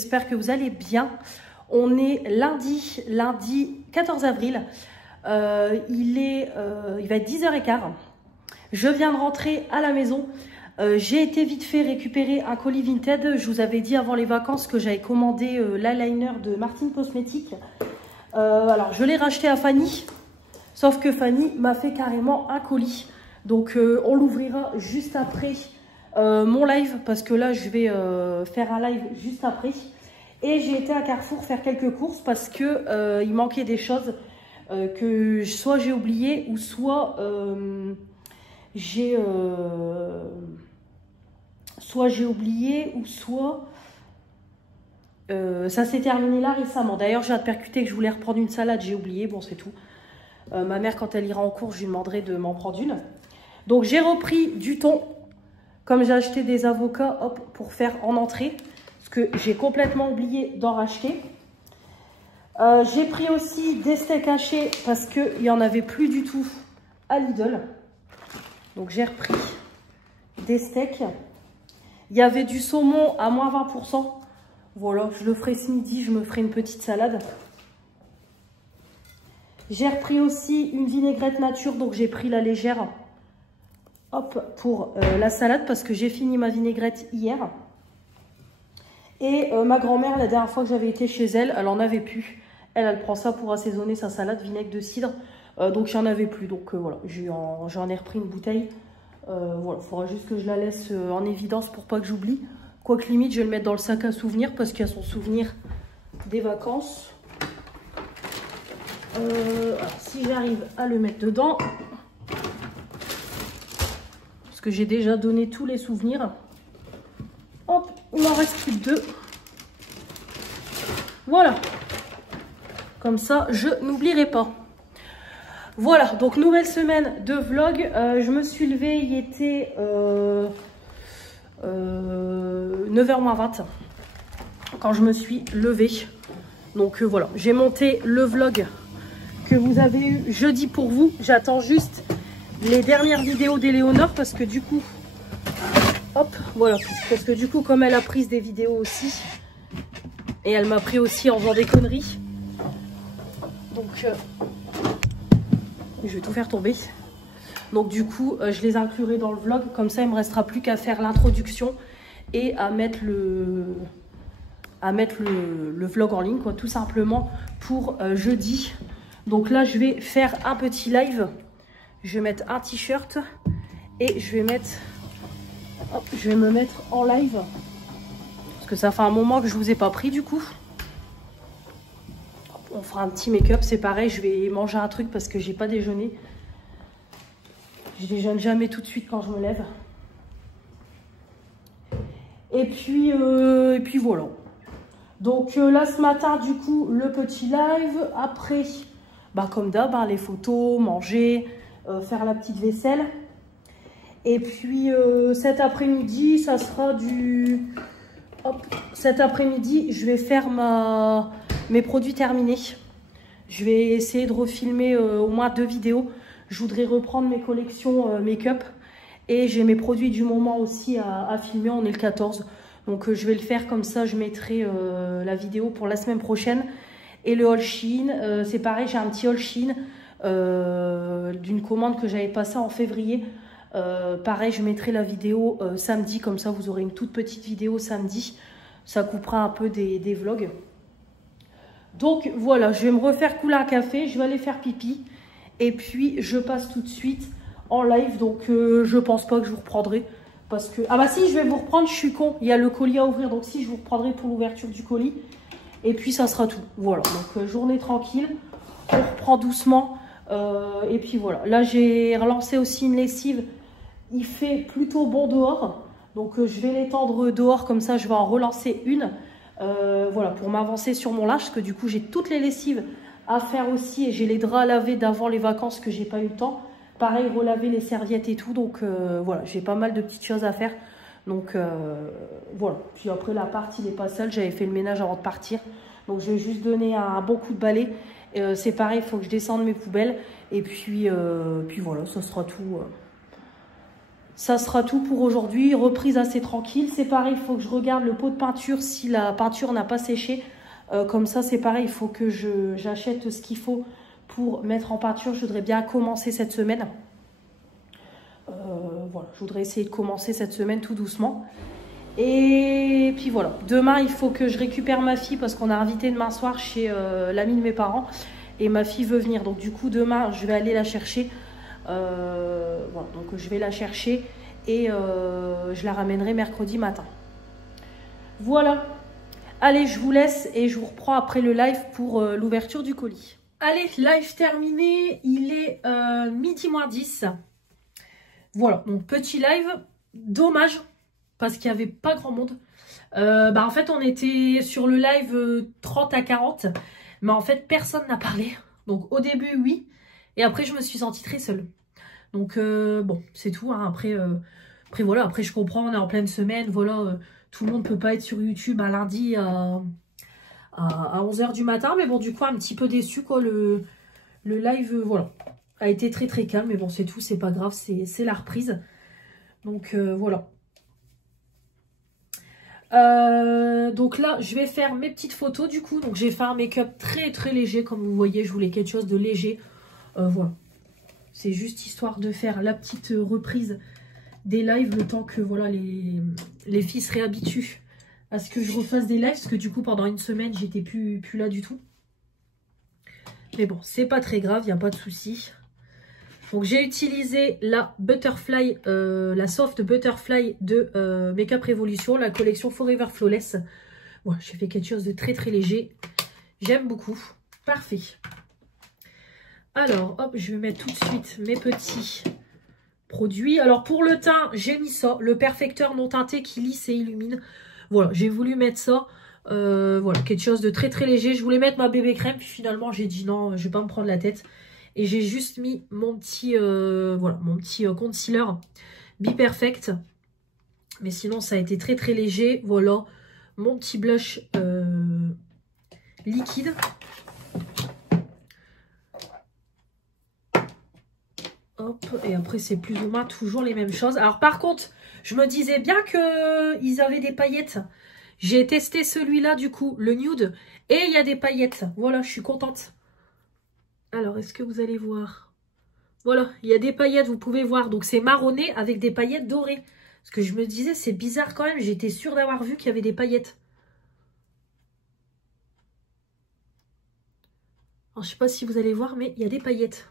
j'espère que vous allez bien. On est lundi 14 avril. Il va être 10h15. Je viens de rentrer à la maison. J'ai été vite fait récupérer un colis Vinted. Je vous avais dit avant les vacances que j'avais commandé l'eyeliner de Martine Cosmetics. Alors, je l'ai racheté à Fanny. Sauf que Fanny m'a fait carrément un colis. Donc, on l'ouvrira juste après mon live. Parce que là, je vais faire un live juste après. Et j'ai été à Carrefour faire quelques courses parce que il manquait des choses que soit j'ai oublié ou soit j'ai oublié ou soit ça s'est terminé là récemment. D'ailleurs, j'ai percuté que je voulais reprendre une salade, j'ai oublié, bon c'est tout. Ma mère, quand elle ira en cours, je lui demanderai de m'en prendre une. Donc j'ai repris du thon, comme j'ai acheté des avocats, hop, pour faire en entrée. Que j'ai complètement oublié d'en racheter. J'ai pris aussi des steaks hachés parce qu'il n'y en avait plus du tout à Lidl. Donc j'ai repris des steaks. Il y avait du saumon à moins 20%. Voilà, je le ferai ce midi, je me ferai une petite salade. J'ai repris aussi une vinaigrette nature, donc j'ai pris la légère. Hop, pour la salade parce que j'ai fini ma vinaigrette hier. Et ma grand-mère, la dernière fois que j'avais été chez elle, elle en avait plus. Elle prend ça pour assaisonner sa salade, vinaigre de cidre. Donc j'en avais plus. Donc voilà, j'en ai repris une bouteille. Voilà, il faudra juste que je la laisse en évidence pour pas que j'oublie. Quoique limite, je vais le mettre dans le sac à souvenirs parce qu'il y a son souvenir des vacances. Alors, si j'arrive à le mettre dedans, parce que j'ai déjà donné tous les souvenirs. Hop, il m'en reste plus que 2. Voilà. Comme ça, je n'oublierai pas. Voilà, donc nouvelle semaine de vlog. Je me suis levée, il était 9h-20 quand je me suis levée. Donc voilà, j'ai monté le vlog que vous avez eu jeudi pour vous. J'attends juste les dernières vidéos d'Éléonore parce que du coup... Hop, voilà, parce que du coup, comme elle a pris des vidéos aussi, et elle m'a pris aussi en faisant des conneries, donc je vais tout faire tomber. Donc du coup, je les inclurai dans le vlog, comme ça, il me restera plus qu'à faire l'introduction et à mettre le vlog en ligne, quoi, tout simplement pour jeudi. Donc là, je vais faire un petit live. Je vais mettre un t-shirt et je vais mettre... Hop, je vais me mettre en live parce que ça fait un moment que je vous ai pas pris du coup. Hop, on fera un petit make-up, c'est pareil, je vais manger un truc parce que j'ai pas déjeuné. Je déjeune jamais tout de suite quand je me lève. Et puis voilà. Donc là ce matin du coup le petit live. Après, bah comme d'hab, hein, les photos, manger, faire la petite vaisselle. Et puis cet après-midi, ça sera du... Hop, cet après-midi, je vais faire mes produits terminés. Je vais essayer de refilmer au moins 2 vidéos. Je voudrais reprendre mes collections make-up. Et j'ai mes produits du moment aussi à filmer. On est le 14. Donc je vais le faire comme ça. Je mettrai la vidéo pour la semaine prochaine. Et le haul Shein, c'est pareil, j'ai un petit haul Shein d'une commande que j'avais passée en février. Pareil, je mettrai la vidéo samedi, comme ça vous aurez une toute petite vidéo samedi. Ça coupera un peu des vlogs. Donc voilà, je vais me refaire couler un café, je vais aller faire pipi. Et puis je passe tout de suite en live. Donc je pense pas que je vous reprendrai. Parce que... Ah bah si, je vais vous reprendre, je suis con. Il y a le colis à ouvrir, donc si, je vous reprendrai pour l'ouverture du colis. Et puis ça sera tout. Voilà, donc journée tranquille. On reprend doucement. Et puis voilà, là j'ai relancé aussi une lessive. Il fait plutôt bon dehors, donc je vais l'étendre dehors, comme ça je vais en relancer une. Voilà, pour m'avancer sur mon linge, parce que du coup j'ai toutes les lessives à faire aussi, et j'ai les draps à laver d'avant les vacances que j'ai pas eu le temps. Pareil, relaver les serviettes et tout, donc voilà, j'ai pas mal de petites choses à faire. Donc voilà, puis après l'appart il est pas sale, j'avais fait le ménage avant de partir, donc je vais juste donner un bon coup de balai. C'est pareil, il faut que je descende mes poubelles, et puis voilà, ça sera tout. ça sera tout pour aujourd'hui. Reprise assez tranquille. C'est pareil, il faut que je regarde le pot de peinture si la peinture n'a pas séché. Comme ça, c'est pareil, il faut que j'achète ce qu'il faut pour mettre en peinture. Je voudrais bien commencer cette semaine. Voilà, je voudrais essayer de commencer cette semaine tout doucement. Et puis voilà, demain, il faut que je récupère ma fille parce qu'on a invité demain soir chez l'ami de mes parents. Et ma fille veut venir. Donc du coup, demain, je vais aller la chercher. Voilà, donc je vais la chercher et je la ramènerai mercredi matin. Voilà. Allez, je vous laisse et je vous reprends après le live pour l'ouverture du colis. Allez, live terminé. Il est midi moins 10. Voilà, donc petit live. Dommage, parce qu'il n'y avait pas grand monde. En fait, on était sur le live 30 à 40. Mais en fait, personne n'a parlé. Donc au début, oui. Et après, je me suis sentie très seule. Donc bon, c'est tout. Hein. Après, voilà, après je comprends, on est en pleine semaine. Voilà, tout le monde ne peut pas être sur YouTube un lundi à 11 h du matin. Mais bon, du coup, un petit peu déçu, quoi. Le live, voilà, a été très très calme. Mais bon, c'est tout, c'est pas grave, c'est la reprise. Donc voilà. Donc là, je vais faire mes petites photos du coup. Donc j'ai fait un make-up très très léger. Comme vous voyez, je voulais quelque chose de léger. Voilà. C'est juste histoire de faire la petite reprise des lives. Le temps que voilà les filles se réhabituent à ce que je refasse des lives. Parce que du coup, pendant une semaine, j'étais plus là du tout. Mais bon, c'est pas très grave, il n'y a pas de souci. Donc j'ai utilisé la Butterfly, la Soft Butterfly de Makeup Revolution, la collection Forever Flawless. Voilà, j'ai fait quelque chose de très très léger. J'aime beaucoup. Parfait. Alors, hop, je vais mettre tout de suite mes petits produits. Alors pour le teint, j'ai mis ça, le perfecteur non teinté qui lisse et illumine. Voilà, j'ai voulu mettre ça. Voilà, quelque chose de très très léger. Je voulais mettre ma bébé crème, puis finalement j'ai dit non, je vais pas me prendre la tête. Et j'ai juste mis mon petit, voilà, mon petit concealer Be Perfect. Mais sinon, ça a été très très léger. Voilà, mon petit blush liquide. Hop, et après, c'est plus ou moins toujours les mêmes choses. Alors par contre, je me disais bien qu'ils avaient des paillettes. J'ai testé celui-là, du coup, le nude. Et il y a des paillettes. Voilà, je suis contente. Alors, est-ce que vous allez voir? Voilà, il y a des paillettes, vous pouvez voir. Donc, c'est marronné avec des paillettes dorées. Parce que je me disais, c'est bizarre quand même. J'étais sûre d'avoir vu qu'il y avait des paillettes. Alors, je sais pas si vous allez voir, mais il y a des paillettes.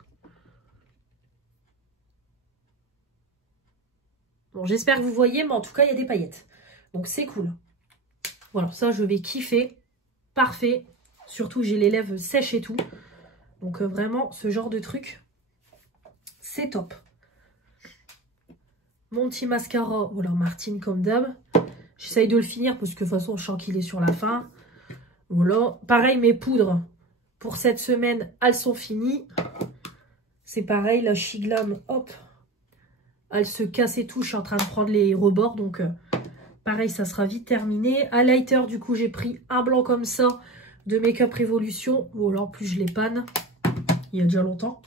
Bon, j'espère que vous voyez, mais en tout cas, il y a des paillettes. Donc, c'est cool. Voilà, ça, je vais kiffer. Parfait. Surtout, j'ai les lèvres sèches et tout. Donc, vraiment, ce genre de truc, c'est top. Mon petit mascara, voilà, Martine comme d'hab. J'essaye de le finir parce que de toute façon, je sens qu'il est sur la fin. Voilà. Pareil, mes poudres pour cette semaine, elles sont finies. C'est pareil, la Shiglam, hop, elle se casse et tout. Je suis en train de prendre les rebords, donc pareil, ça sera vite terminé. Highlighter, du coup, j'ai pris un blanc comme ça de Makeup Revolution. Voilà, en plus, je l'épanne. Il y a déjà longtemps.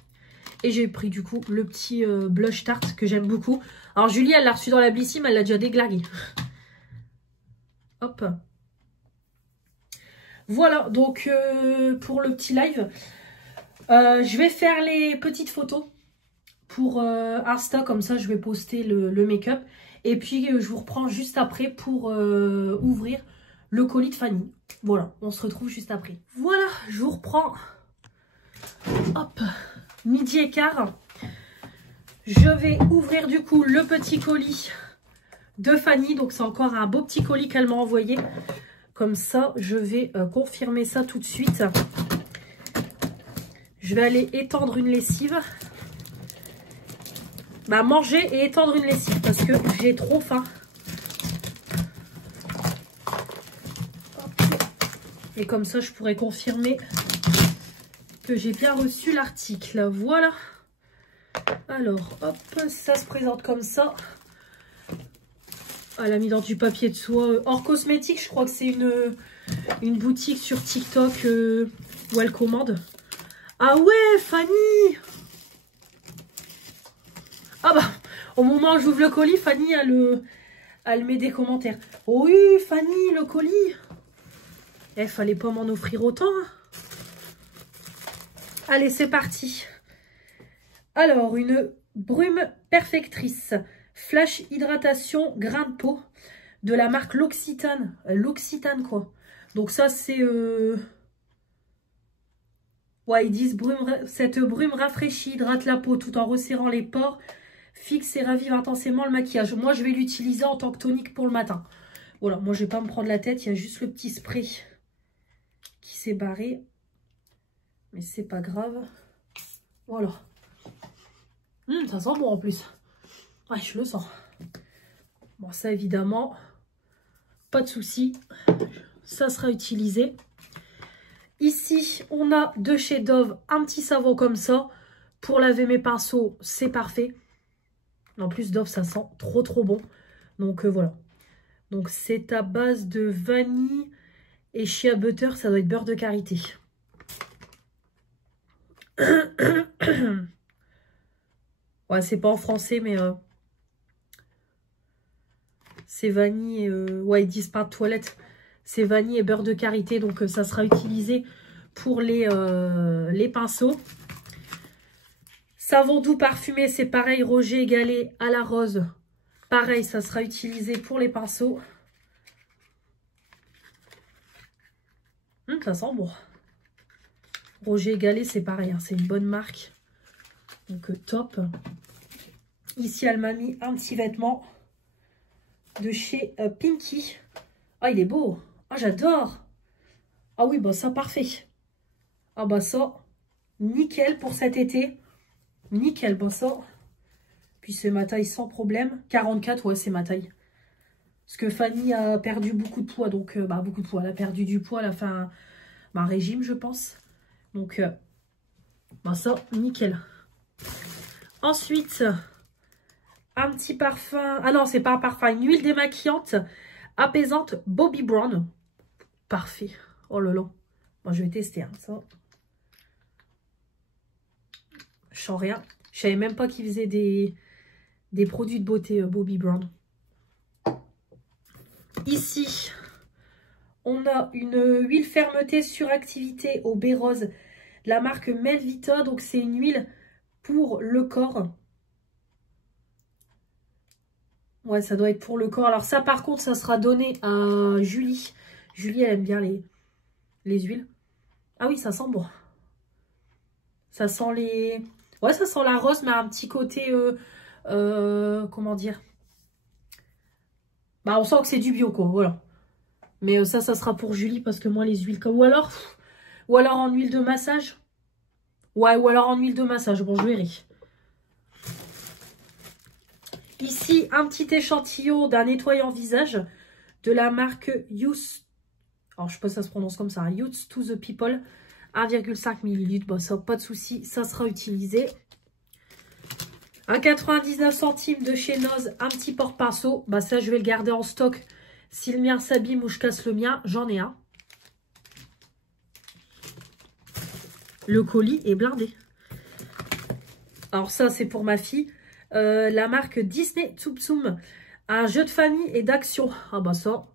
Et j'ai pris du coup le petit blush Tarte que j'aime beaucoup. Alors Julie, elle l'a reçu dans la Blissim, elle l'a déjà déglingué. Hop. Voilà, donc pour le petit live, je vais faire les petites photos pour Insta. Comme ça, je vais poster le make-up. Et puis, je vous reprends juste après pour ouvrir le colis de Fanny. Voilà, on se retrouve juste après. Voilà, je vous reprends. Hop, midi et quart. Je vais ouvrir du coup le petit colis de Fanny. Donc c'est encore un beau petit colis qu'elle m'a envoyé. Comme ça, je vais confirmer ça tout de suite. Je vais aller étendre une lessive. Bah, manger et étendre une lessive parce que j'ai trop faim. Et comme ça, je pourrais confirmer que j'ai bien reçu l'article. Voilà. Alors, hop, ça se présente comme ça. Elle a mis dans du papier de soie hors cosmétique. Je crois que c'est une boutique sur TikTok où elle commande. Ah ouais, Fanny! Ah bah, Au moment où j'ouvre le colis, Fanny, elle met des commentaires. Oh oui, Fanny, le colis. Eh, fallait pas m'en offrir autant. Hein. Allez, c'est parti. Alors, une brume perfectrice. Flash hydratation grain de peau. De la marque L'Occitane. L'Occitane, quoi. Donc ça, c'est... Ouais, ils disent cette brume rafraîchit, hydrate la peau tout en resserrant les pores, fixe et ravive intensément le maquillage. Moi, je vais l'utiliser en tant que tonique pour le matin. Voilà, moi, je vais pas me prendre la tête. Il y a juste le petit spray qui s'est barré. Mais c'est pas grave. Voilà. Ça sent bon en plus. Ouais, je le sens. Bon, ça, évidemment, pas de souci. Ça sera utilisé. Ici, on a de chez Dove un petit savon comme ça. Pour laver mes pinceaux, c'est parfait. En plus, Dove, ça sent trop trop bon. Donc voilà. Donc c'est à base de vanille et shea butter. Ça doit être beurre de karité. Ouais, c'est pas en français, mais c'est vanille. Ouais, ils disent pas de toilette. C'est vanille et beurre de karité. Donc ça sera utilisé pour les pinceaux. Savon doux parfumé, c'est pareil, Roger égalé à la rose. Pareil, ça sera utilisé pour les pinceaux. Ça sent bon. Roger égalé, c'est pareil, hein, c'est une bonne marque. Donc top. Ici, elle m'a mis un petit vêtement de chez Pinky. Ah, il est beau. Ah, j'adore. Ah oui, bah ça, parfait. Ah bah ça, nickel pour cet été. Nickel, bah ça. Puis c'est ma taille sans problème. 44, ouais, c'est ma taille. Parce que Fanny a perdu beaucoup de poids. Donc, beaucoup de poids. Elle a perdu du poids. Elle a fait un régime, je pense. Donc, ça, nickel. Ensuite, un petit parfum. Ah non, c'est pas un parfum. Une huile démaquillante apaisante Bobbi Brown. Parfait. Oh là là. Bon, je vais tester, hein, ça. Je sens rien. Je savais même pas qu'ils faisaient des produits de beauté Bobbi Brown. Ici, on a une huile fermeté suractivité au baie rose de la marque Melvita. Donc, c'est une huile pour le corps. Ouais, ça doit être pour le corps. Alors ça, par contre, ça sera donné à Julie. Julie, elle aime bien les huiles. Ah oui, ça sent bon. Ça sent les... Ouais, ça sent la rose, mais un petit côté... comment dire? Bah, on sent que c'est du bio, quoi. Voilà. Mais ça sera pour Julie, parce que moi, les huiles comme... Ou alors en huile de massage. Ouais, ou alors en huile de massage. Bon, je verrai. Ici, un petit échantillon d'un nettoyant visage de la marque Youth. Alors, je sais pas si ça se prononce comme ça. Youth to the People. 1,5 ml. Bon, ça, pas de souci. Ça sera utilisé. À 99 centimes de chez Noz, un petit porte-pinceau. Bah, ça, je vais le garder en stock. Si le mien s'abîme ou je casse le mien, j'en ai un. Le colis est blindé. Alors, ça, c'est pour ma fille. La marque Disney Tsum Tsum. Un jeu de famille et d'action. Ah bah ça,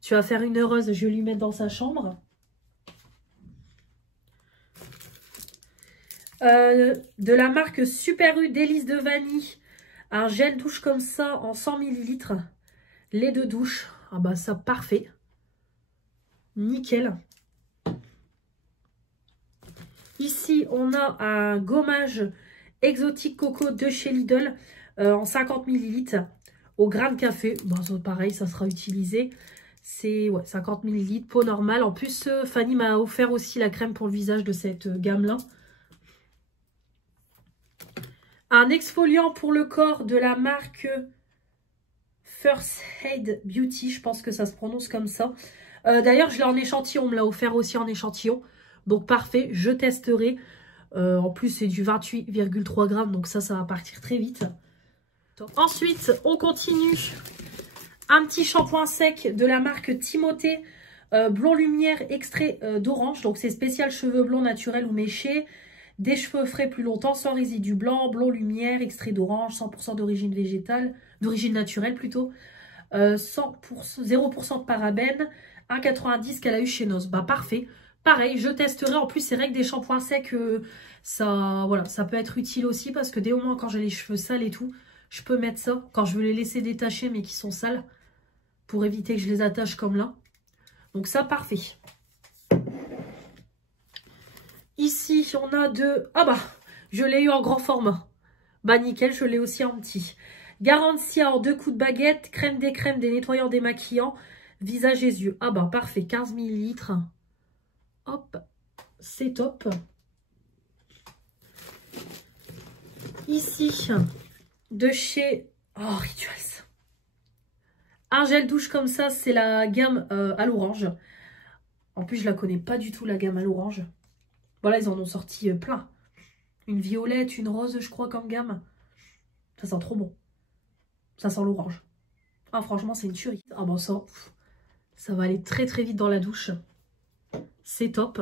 tu vas faire une heureuse. Je vais lui mettre dans sa chambre. De la marque Super U Délice de vanille. Un gel douche comme ça en 100 ml. Lait de douche. Ah bah ça, parfait. Nickel. Ici, on a un gommage exotique coco de chez Lidl en 50 ml au grain de café. Bon, pareil, ça sera utilisé. C'est 50 ml, peau normale. En plus, Fanny m'a offert aussi la crème pour le visage de cette gamme-là. Un exfoliant pour le corps de la marque First Aid Beauty. Je pense que ça se prononce comme ça. D'ailleurs, je l'ai en échantillon. On me l'a offert aussi en échantillon. Donc, parfait. Je testerai. En plus, c'est du 28,3 grammes. Donc, ça va partir très vite. Ensuite, on continue. Un petit shampoing sec de la marque Timothée. Blond Lumière, extrait d'orange. Donc, c'est spécial cheveux blonds naturels ou méchés. Des cheveux frais plus longtemps, sans résidus blancs, blond lumière, extrait d'orange, 100% d'origine végétale, d'origine naturelle plutôt, 0% de parabènes, 1,90 qu'elle a eu chez Noz. Bah parfait. Pareil, je testerai. En plus, c'est vrai que des shampoings secs, ça, voilà, ça peut être utile aussi parce que dès au moins quand j'ai les cheveux sales et tout, je peux mettre ça quand je veux les laisser détacher mais qui sont sales pour éviter que je les attache comme là. Donc ça, parfait. Ici, on a deux... Ah bah, je l'ai eu en grand format. Bah nickel, je l'ai aussi en petit. Garantia en 2 coups de baguette, crème des crèmes, des nettoyants démaquillants, visage et yeux. Ah bah parfait, 15 ml. Hop, c'est top. Ici, de chez Rituals. Un gel douche comme ça, c'est la gamme à l'orange. En plus, je la connais pas du tout, la gamme à l'orange. Voilà, ils en ont sorti plein. Une violette, une rose, je crois, comme gamme. Ça sent trop bon. Ça sent l'orange. Ah, franchement, c'est une tuerie. Ah bon, ça va aller très très vite dans la douche. C'est top.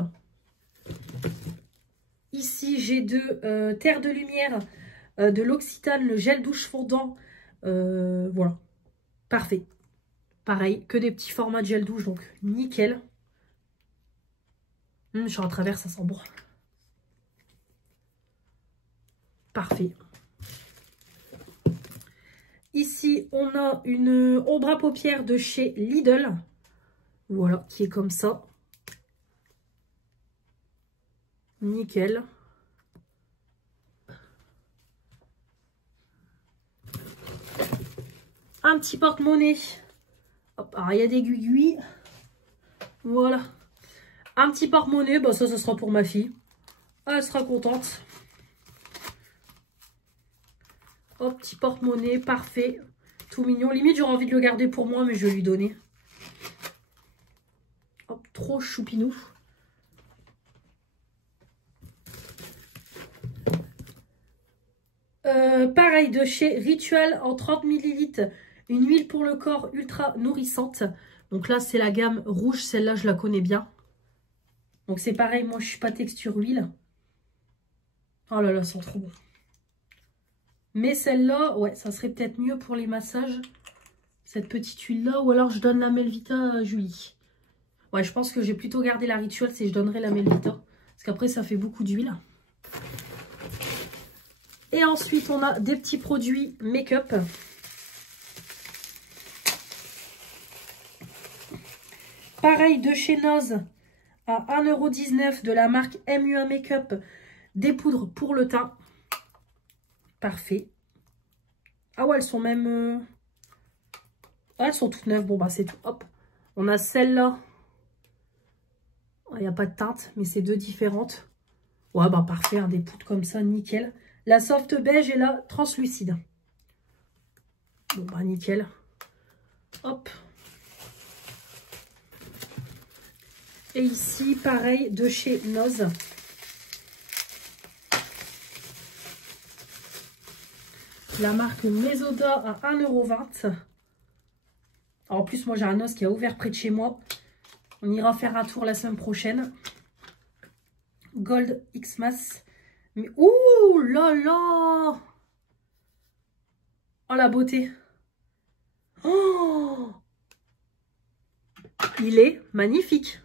Ici, j'ai deux terres de lumière, de l'Occitane, le gel douche fondant. Voilà. Parfait. Pareil, que des petits formats de gel douche, donc nickel. Sur à travers, ça sent bon. Parfait. Ici, on a une ombre à paupières de chez Lidl. Voilà, qui est comme ça. Nickel. Un petit porte-monnaie. Hop, alors il y a des aiguilles. Voilà. Un petit porte-monnaie, bah ça, ce sera pour ma fille. Elle sera contente. Hop, petit porte-monnaie, parfait. Tout mignon. Limite, j'aurais envie de le garder pour moi, mais je vais lui donner. Hop, trop choupinou. Pareil, de chez Ritual en 30 ml. Une huile pour le corps ultra nourrissante. Donc là, c'est la gamme rouge. Celle-là, je la connais bien. Donc c'est pareil, moi, je suis pas texture huile. Oh là là, ça sent trop bon. Mais celle-là, ouais, ça serait peut-être mieux pour les massages. Cette petite huile-là. Ou alors, je donne la Melvita à Julie. Ouais, je pense que j'ai plutôt gardé la Ritual si je donnerais la Melvita. Parce qu'après, ça fait beaucoup d'huile. Et ensuite, on a des petits produits make-up. Pareil, de chez Noz à 1,19 € de la marque MUA Make-up. Des poudres pour le teint. Parfait. Ah ouais, elles sont même... Ah, elles sont toutes neuves. Bon, bah c'est tout. Hop. On a celle-là. Il n'y a pas de teinte, mais c'est deux différentes. Ouais, bah parfait. Hein, des poudres comme ça, nickel. La soft beige et la translucide. Bon, bah nickel. Hop. Et ici, pareil, de chez Noz. La marque Mesoda à 1,20 €. En plus, moi, j'ai un Noz qui a ouvert près de chez moi. On ira faire un tour la semaine prochaine. Gold X-Mass. Mais, ouh là là! Oh, la beauté! Oh! Il est magnifique!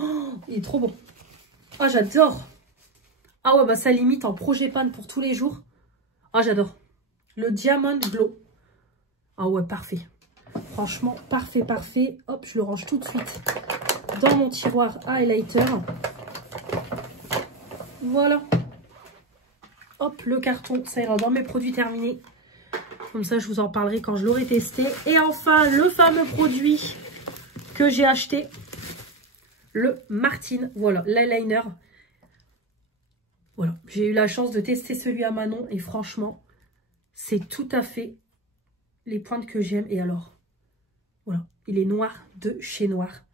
Oh, il est trop bon! Oh, j'adore! Ah ouais, bah ça limite en projet pan pour tous les jours. Ah, j'adore! Le Diamond Glow. Ah ouais, parfait! Franchement, parfait, parfait. Hop, je le range tout de suite dans mon tiroir à highlighter. Voilà. Hop, le carton, ça ira dans mes produits terminés. Comme ça, je vous en parlerai quand je l'aurai testé. Et enfin, le fameux produit que j'ai acheté. Le Martine. Voilà, l'eyeliner. Voilà, j'ai eu la chance de tester celui à Manon. Et franchement, c'est tout à fait les pointes que j'aime. Et alors, voilà, il est noir de chez Noir.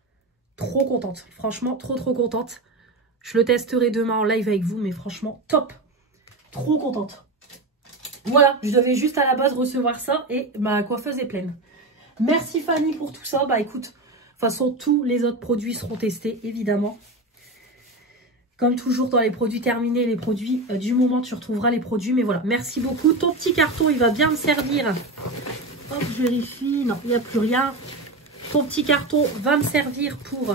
Trop contente. Franchement, trop contente. Je le testerai demain en live avec vous. Mais franchement, top. Trop contente. Voilà, je devais juste à la base recevoir ça et ma coiffeuse est pleine. Merci Fanny pour tout ça. Bah écoute, de toute façon, tous les autres produits seront testés, évidemment. Comme toujours dans les produits terminés, les produits du moment, tu retrouveras les produits. Mais voilà, merci beaucoup. Ton petit carton, il va bien me servir. Hop, je vérifie. Non, il n'y a plus rien. Ton petit carton va me servir pour,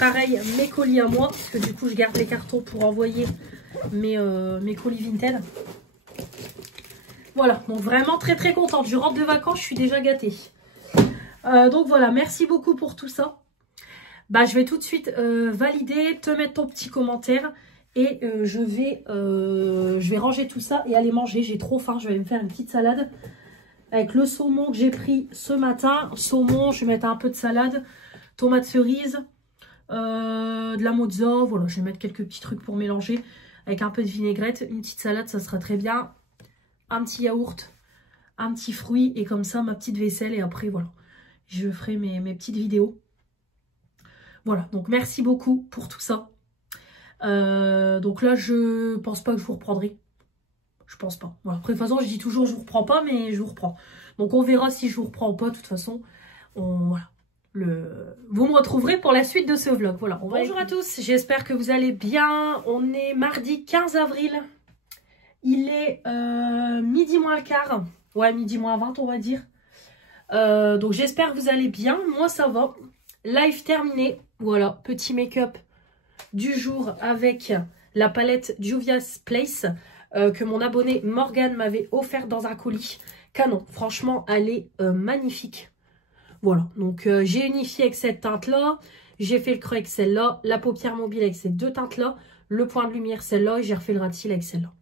pareil, mes colis à moi. Parce que du coup, je garde les cartons pour envoyer mes colis Vinted. Voilà, donc vraiment très très contente. Je rentre de vacances, je suis déjà gâtée. Donc voilà, merci beaucoup pour tout ça. Bah, je vais tout de suite valider, te mettre ton petit commentaire et je vais ranger tout ça et aller manger. J'ai trop faim, je vais me faire une petite salade avec le saumon que j'ai pris ce matin. Saumon, je vais mettre un peu de salade, tomates cerises, de la mozza. Voilà, je vais mettre quelques petits trucs pour mélanger avec un peu de vinaigrette. Une petite salade, ça sera très bien. Un petit yaourt, un petit fruit et comme ça ma petite vaisselle. Et après, voilà, je ferai mes petites vidéos. Voilà, donc merci beaucoup pour tout ça. Donc là, je pense pas que je vous reprendrai. Je pense pas. Voilà. Après, de toute façon, je dis toujours je vous reprends pas, mais je vous reprends. Donc on verra si je vous reprends ou pas. De toute façon, voilà. Vous me retrouverez pour la suite de ce vlog. Voilà. Bonjour à tous, j'espère que vous allez bien. On est mardi 15 avril. Il est midi moins le quart. Ouais, midi moins 20, on va dire. Donc j'espère que vous allez bien. Moi, ça va. Live terminé. Voilà, petit make-up du jour avec la palette Juvia's Place que mon abonné Morgane m'avait offert dans un colis. Canon, franchement, elle est magnifique. Voilà, donc j'ai unifié avec cette teinte-là. J'ai fait le creux avec celle-là. La paupière mobile avec ces deux teintes-là. Le point de lumière, celle-là. Et j'ai refait le ras de cils avec celle-là.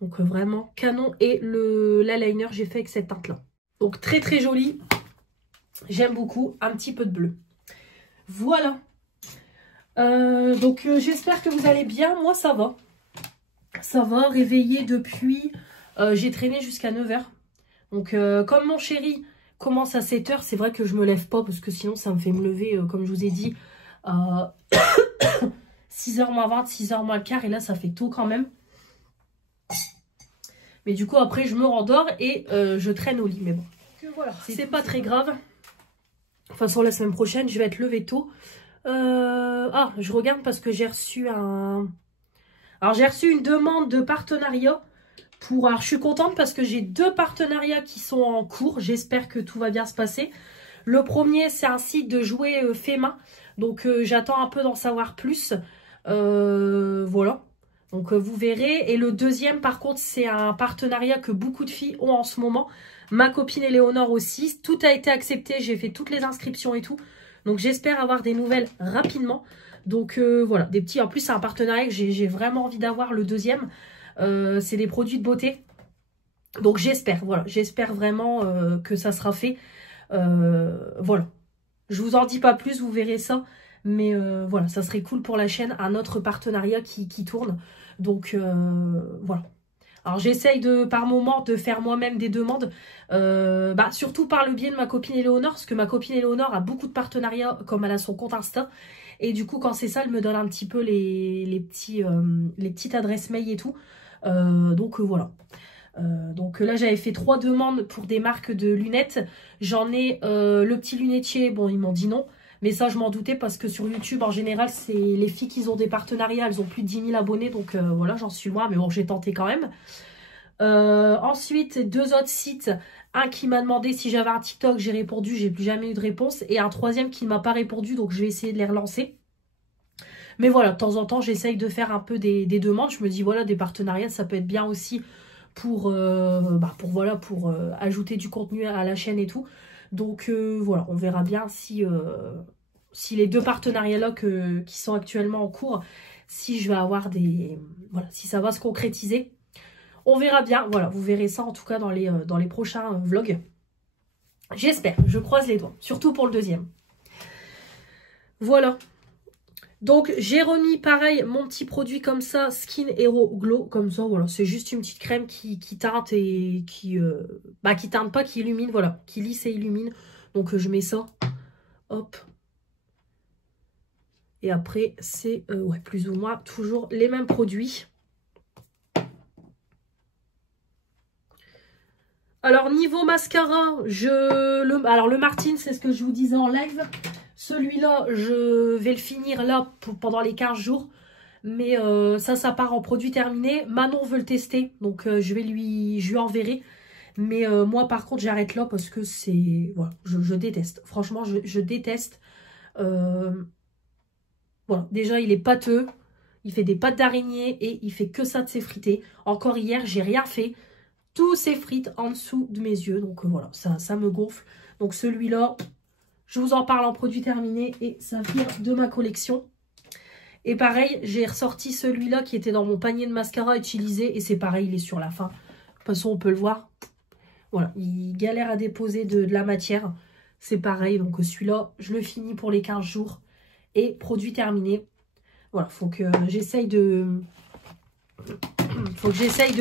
Donc vraiment canon. Et l'eyeliner, j'ai fait avec cette teinte-là. Donc très très joli. J'aime beaucoup. Un petit peu de bleu. Voilà. Donc j'espère que vous allez bien. Moi ça va. Ça va. Réveillée depuis... j'ai traîné jusqu'à 9 h. Donc comme mon chéri commence à 7 h, c'est vrai que je me lève pas. Parce que sinon ça me fait me lever, comme je vous ai dit, 6h moins 20, 6h moins le quart. Et là ça fait tôt quand même. Mais du coup après je me rendors et je traîne au lit. Mais bon, voilà, c'est pas très grave. De toute façon la semaine prochaine je vais être levée tôt. Ah, je regarde parce que j'ai reçu un... Alors, j'ai reçu une demande de partenariat pour... Alors, je suis contente parce que j'ai 2 partenariats qui sont en cours. J'espère que tout va bien se passer. Le premier, c'est un site de jouets fait main. Donc, j'attends un peu d'en savoir plus. Voilà. Donc, vous verrez. Et le deuxième, par contre, c'est un partenariat que beaucoup de filles ont en ce moment. Ma copine Éléonore aussi. Tout a été accepté. J'ai fait toutes les inscriptions et tout. Donc j'espère avoir des nouvelles rapidement. Donc voilà, des petits. En plus c'est un partenariat que j'ai vraiment envie d'avoir, le deuxième. C'est des produits de beauté. Donc j'espère, voilà, j'espère vraiment que ça sera fait. Voilà. Je vous en dis pas plus, vous verrez ça. Mais voilà, ça serait cool pour la chaîne, un autre partenariat qui tourne. Donc voilà. Alors j'essaye par moment de faire moi-même des demandes, surtout par le biais de ma copine Éléonore, parce que ma copine Éléonore a beaucoup de partenariats, comme elle a son compte Insta, et du coup quand c'est ça, elle me donne un petit peu les petites adresses mail et tout, donc voilà. Donc là j'avais fait 3 demandes pour des marques de lunettes, j'en ai le petit lunetier, bon ils m'ont dit non. Mais ça, je m'en doutais parce que sur YouTube, en général, c'est les filles qui ont des partenariats. Elles ont plus de 10 000 abonnés. Donc voilà, j'en suis loin. Mais bon, j'ai tenté quand même. Ensuite, 2 autres sites. Un qui m'a demandé si j'avais un TikTok. J'ai répondu. J'ai plus jamais eu de réponse. Et un troisième qui ne m'a pas répondu. Donc je vais essayer de les relancer. Mais voilà, de temps en temps, j'essaye de faire un peu des demandes. Je me dis, voilà, des partenariats, ça peut être bien aussi pour ajouter du contenu à la chaîne et tout. Donc voilà, on verra bien si les 2 partenariats-là qui sont actuellement en cours, si je vais avoir des... Voilà, si ça va se concrétiser. On verra bien. Voilà, vous verrez ça en tout cas dans les prochains vlogs. J'espère, je croise les doigts. Surtout pour le deuxième. Voilà. Donc j'ai remis pareil mon petit produit comme ça, Skin Hero Glow, comme ça, voilà, c'est juste une petite crème qui teinte et qui teinte pas, qui illumine, voilà, qui lisse et illumine. Donc je mets ça, hop. Et après c'est ouais, plus ou moins toujours les mêmes produits. Alors niveau mascara, alors le Martine, c'est ce que je vous disais en live. Celui-là, je vais le finir là pendant les 15 jours. Mais ça part en produit terminé. Manon veut le tester, donc je lui enverrai. Mais moi, par contre, j'arrête là parce que c'est... Voilà, je déteste. Franchement, je déteste. Voilà, déjà, il est pâteux. Il fait des pâtes d'araignée et il fait que ça de s'effriter. Encore hier, j'ai rien fait. Tout s'effrite en dessous de mes yeux. Donc voilà, ça me gonfle. Donc celui-là, je vous en parle en produit terminé et ça vient de ma collection. Et pareil, j'ai ressorti celui-là qui était dans mon panier de mascara utilisé. Et c'est pareil, il est sur la fin. De toute façon, on peut le voir. Voilà, il galère à déposer de la matière. C'est pareil, donc celui-là, je le finis pour les 15 jours. Et produit terminé. Voilà, faut que j'essaye de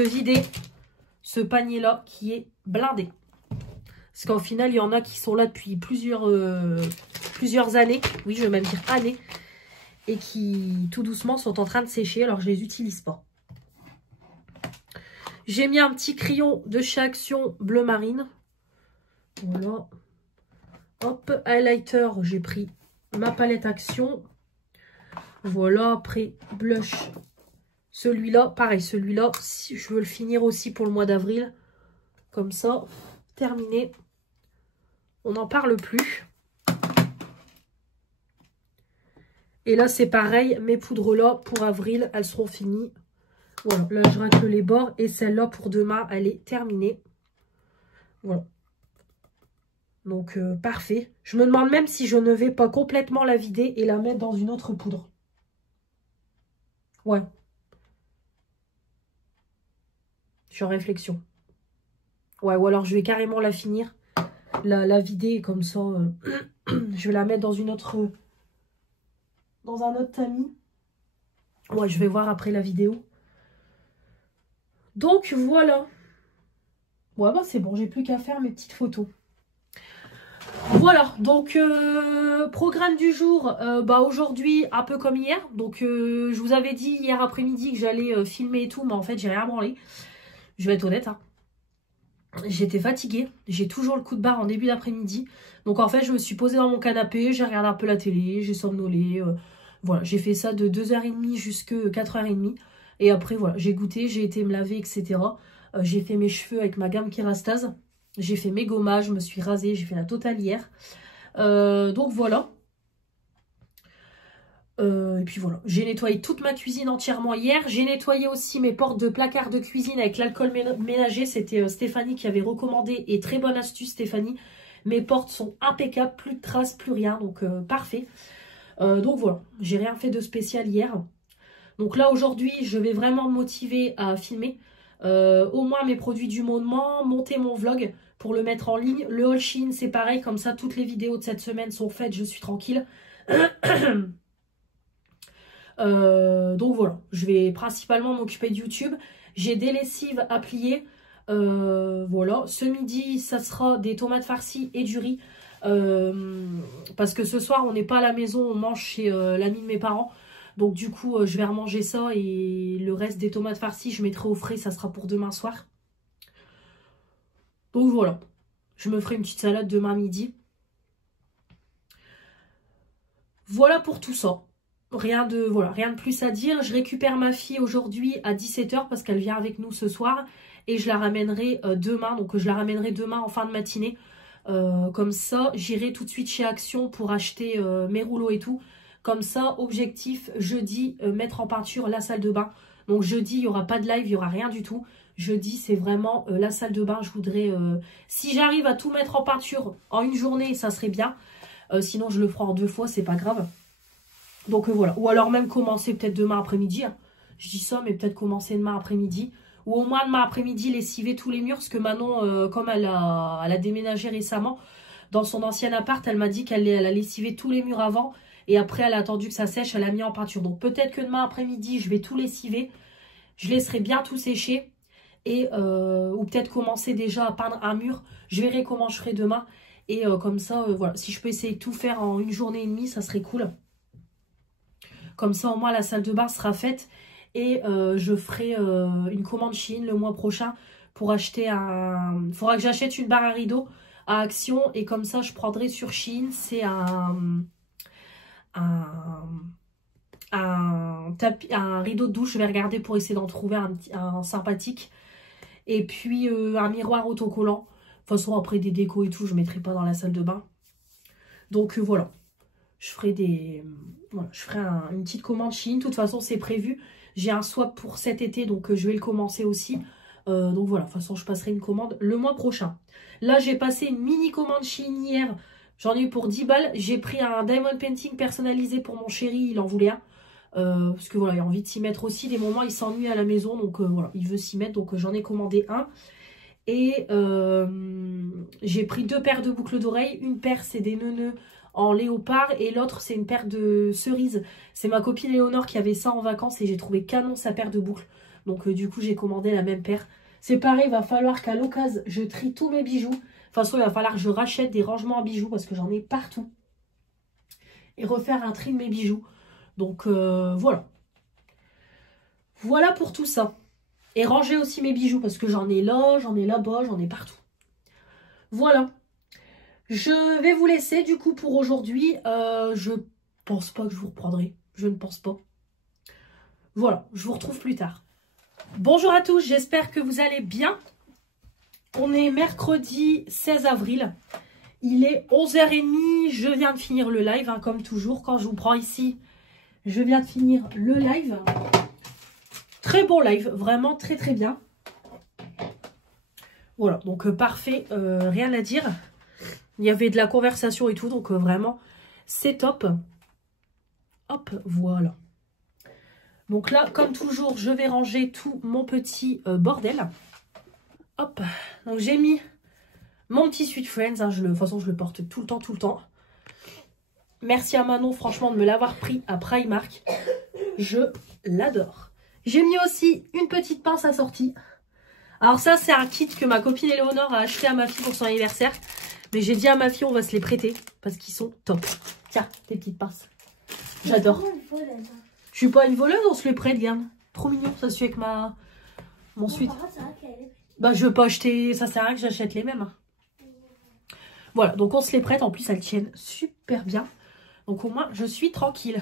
vider ce panier-là qui est blindé. Parce qu'au final, il y en a qui sont là depuis plusieurs années. Oui, je vais même dire années. Et qui, tout doucement, sont en train de sécher. Alors, je les utilise pas. J'ai mis un petit crayon de chez Action bleu marine. Voilà. Hop, highlighter, j'ai pris ma palette Action. Voilà, après, blush. Celui-là, pareil, celui-là, si je veux le finir aussi pour le mois d'avril. Comme ça, terminé. On n'en parle plus. Et là, c'est pareil, mes poudres là, pour avril, elles seront finies. Voilà, là, je racle les bords. Et celle-là, pour demain, elle est terminée. Voilà. Donc, parfait. Je me demande même si je ne vais pas complètement la vider et la mettre dans une autre poudre. Ouais. Je suis en réflexion. Ouais, ou alors je vais carrément la finir. La vider comme ça. Je vais la mettre dans une autre... dans un autre tamis. Ouais, je vais voir après la vidéo. Donc, voilà. Ouais, bah c'est bon. J'ai plus qu'à faire mes petites photos. Voilà, donc programme du jour, bah aujourd'hui un peu comme hier, donc je vous avais dit hier après-midi que j'allais filmer et tout, mais en fait j'ai rien branlé, je vais être honnête, hein. J'étais fatiguée, j'ai toujours le coup de barre en début d'après-midi, donc en fait je me suis posée dans mon canapé, j'ai regardé un peu la télé, j'ai somnolé, voilà, j'ai fait ça de 2h30 jusqu'à 4h30, et après voilà, j'ai goûté, j'ai été me laver, etc. J'ai fait mes cheveux avec ma gamme Kérastase. J'ai fait mes gommages, je me suis rasée, j'ai fait la totale hier. Donc voilà. Et puis voilà, j'ai nettoyé toute ma cuisine entièrement hier. J'ai nettoyé aussi mes portes de placard de cuisine avec l'alcool ménager. C'était Stéphanie qui avait recommandé. Et très bonne astuce Stéphanie. Mes portes sont impeccables, plus de traces, plus rien. Donc parfait. Donc voilà, j'ai rien fait de spécial hier. Donc là aujourd'hui, je vais vraiment me motiver à filmer. Au moins mes produits du moment, monter mon vlog pour le mettre en ligne. Le haul Shein, c'est pareil, comme ça toutes les vidéos de cette semaine sont faites, je suis tranquille. Donc voilà, je vais principalement m'occuper de YouTube. J'ai des lessives à plier. Voilà, ce midi, ça sera des tomates farcies et du riz. Parce que ce soir, on n'est pas à la maison, on mange chez l'ami de mes parents. Donc du coup, je vais remanger ça et le reste des tomates farcies, je mettrai au frais, ça sera pour demain soir. Donc voilà, je me ferai une petite salade demain midi. Voilà pour tout ça. Rien de plus à dire. Je récupère ma fille aujourd'hui à 17 h parce qu'elle vient avec nous ce soir. Et je la ramènerai demain, donc je la ramènerai demain en fin de matinée. Comme ça, j'irai tout de suite chez Action pour acheter mes rouleaux et tout. Comme ça, objectif, jeudi, mettre en peinture la salle de bain. Donc jeudi, il n'y aura pas de live, il n'y aura rien du tout. Jeudi, c'est vraiment la salle de bain. Je voudrais, si j'arrive à tout mettre en peinture en une journée, ça serait bien. Sinon, je le ferai en 2 fois, c'est pas grave. Donc voilà. Ou alors même commencer peut-être demain après-midi. Hein. Je dis ça, mais peut-être commencer demain après-midi. Ou au moins demain après-midi, lessiver tous les murs. Parce que Manon, comme elle a déménagé récemment, dans son ancien appart, elle m'a dit qu'elle a lessivé tous les murs avant. Et après, elle a attendu que ça sèche, elle a mis en peinture. Donc peut-être que demain après-midi, je vais tout lessiver. Je laisserai bien tout sécher. Et ou peut-être commencer déjà à peindre un mur. Je verrai comment je ferai demain. Et comme ça, voilà. Si je peux essayer de tout faire en une journée et demie, ça serait cool. Comme ça, au moins, la salle de bain sera faite. Et je ferai une commande Shein le mois prochain pour acheter un... Il faudra que j'achète une barre à rideaux à Action. Et comme ça, je prendrai sur Shein. C'est un un rideau de douche. Je vais regarder pour essayer d'en trouver un sympathique. Et puis un miroir autocollant. De toute façon, après des décos et tout, je ne mettrai pas dans la salle de bain. Donc voilà. Je ferai une petite commande Shein. De toute façon, c'est prévu. J'ai un swap pour cet été, donc je vais le commencer aussi. Donc voilà, de toute façon, je passerai une commande le mois prochain. Là, j'ai passé une mini commande Shein hier. J'en ai eu pour 10 balles. J'ai pris un diamond painting personnalisé pour mon chéri. Il en voulait un. Parce que voilà, il a envie de s'y mettre aussi. Des moments, il s'ennuie à la maison. Donc voilà, il veut s'y mettre. Donc j'en ai commandé un. Et j'ai pris 2 paires de boucles d'oreilles. Une paire, c'est des nœuds en léopard. Et l'autre, c'est une paire de cerises. C'est ma copine Léonore qui avait ça en vacances. Et j'ai trouvé canon sa paire de boucles. Donc du coup, j'ai commandé la même paire. C'est pareil, il va falloir qu'à l'occasion, je trie tous mes bijoux. De toute façon, il va falloir que je rachète des rangements à bijoux parce que j'en ai partout. Et refaire un tri de mes bijoux. Donc voilà. Voilà pour tout ça. Et ranger aussi mes bijoux parce que j'en ai là, j'en ai là-bas, j'en ai partout. Voilà. Je vais vous laisser du coup pour aujourd'hui. Je pense pas que je vous reprendrai. Je ne pense pas. Voilà, je vous retrouve plus tard. Bonjour à tous, j'espère que vous allez bien. On est mercredi 16 avril. Il est 11h30. Je viens de finir le live, hein, comme toujours. Quand je vous prends ici, je viens de finir le live. Très bon live, vraiment très très bien. Voilà, donc parfait, rien à dire. Il y avait de la conversation et tout, donc vraiment, c'est top. Hop, voilà. Donc là, comme toujours, je vais ranger tout mon petit bordel. Hop, donc j'ai mis mon petit Sweet Friends. Hein, de toute façon, je le porte tout le temps, tout le temps. Merci à Manon, franchement, de me l'avoir pris à Primark. Je l'adore. J'ai mis aussi une petite pince assortie. Alors ça, c'est un kit que ma copine Éléonore a acheté à ma fille pour son anniversaire. Mais j'ai dit à ma fille, on va se les prêter parce qu'ils sont top. Tiens, tes petites pinces. J'adore. Je suis pas une voleuse, on se les prête, regarde. Trop mignon, ça suit avec mon suite. Bah, je veux pas acheter, ça sert à rien que j'achète les mêmes. Voilà, donc on se les prête. En plus, elles tiennent super bien. Donc au moins, je suis tranquille.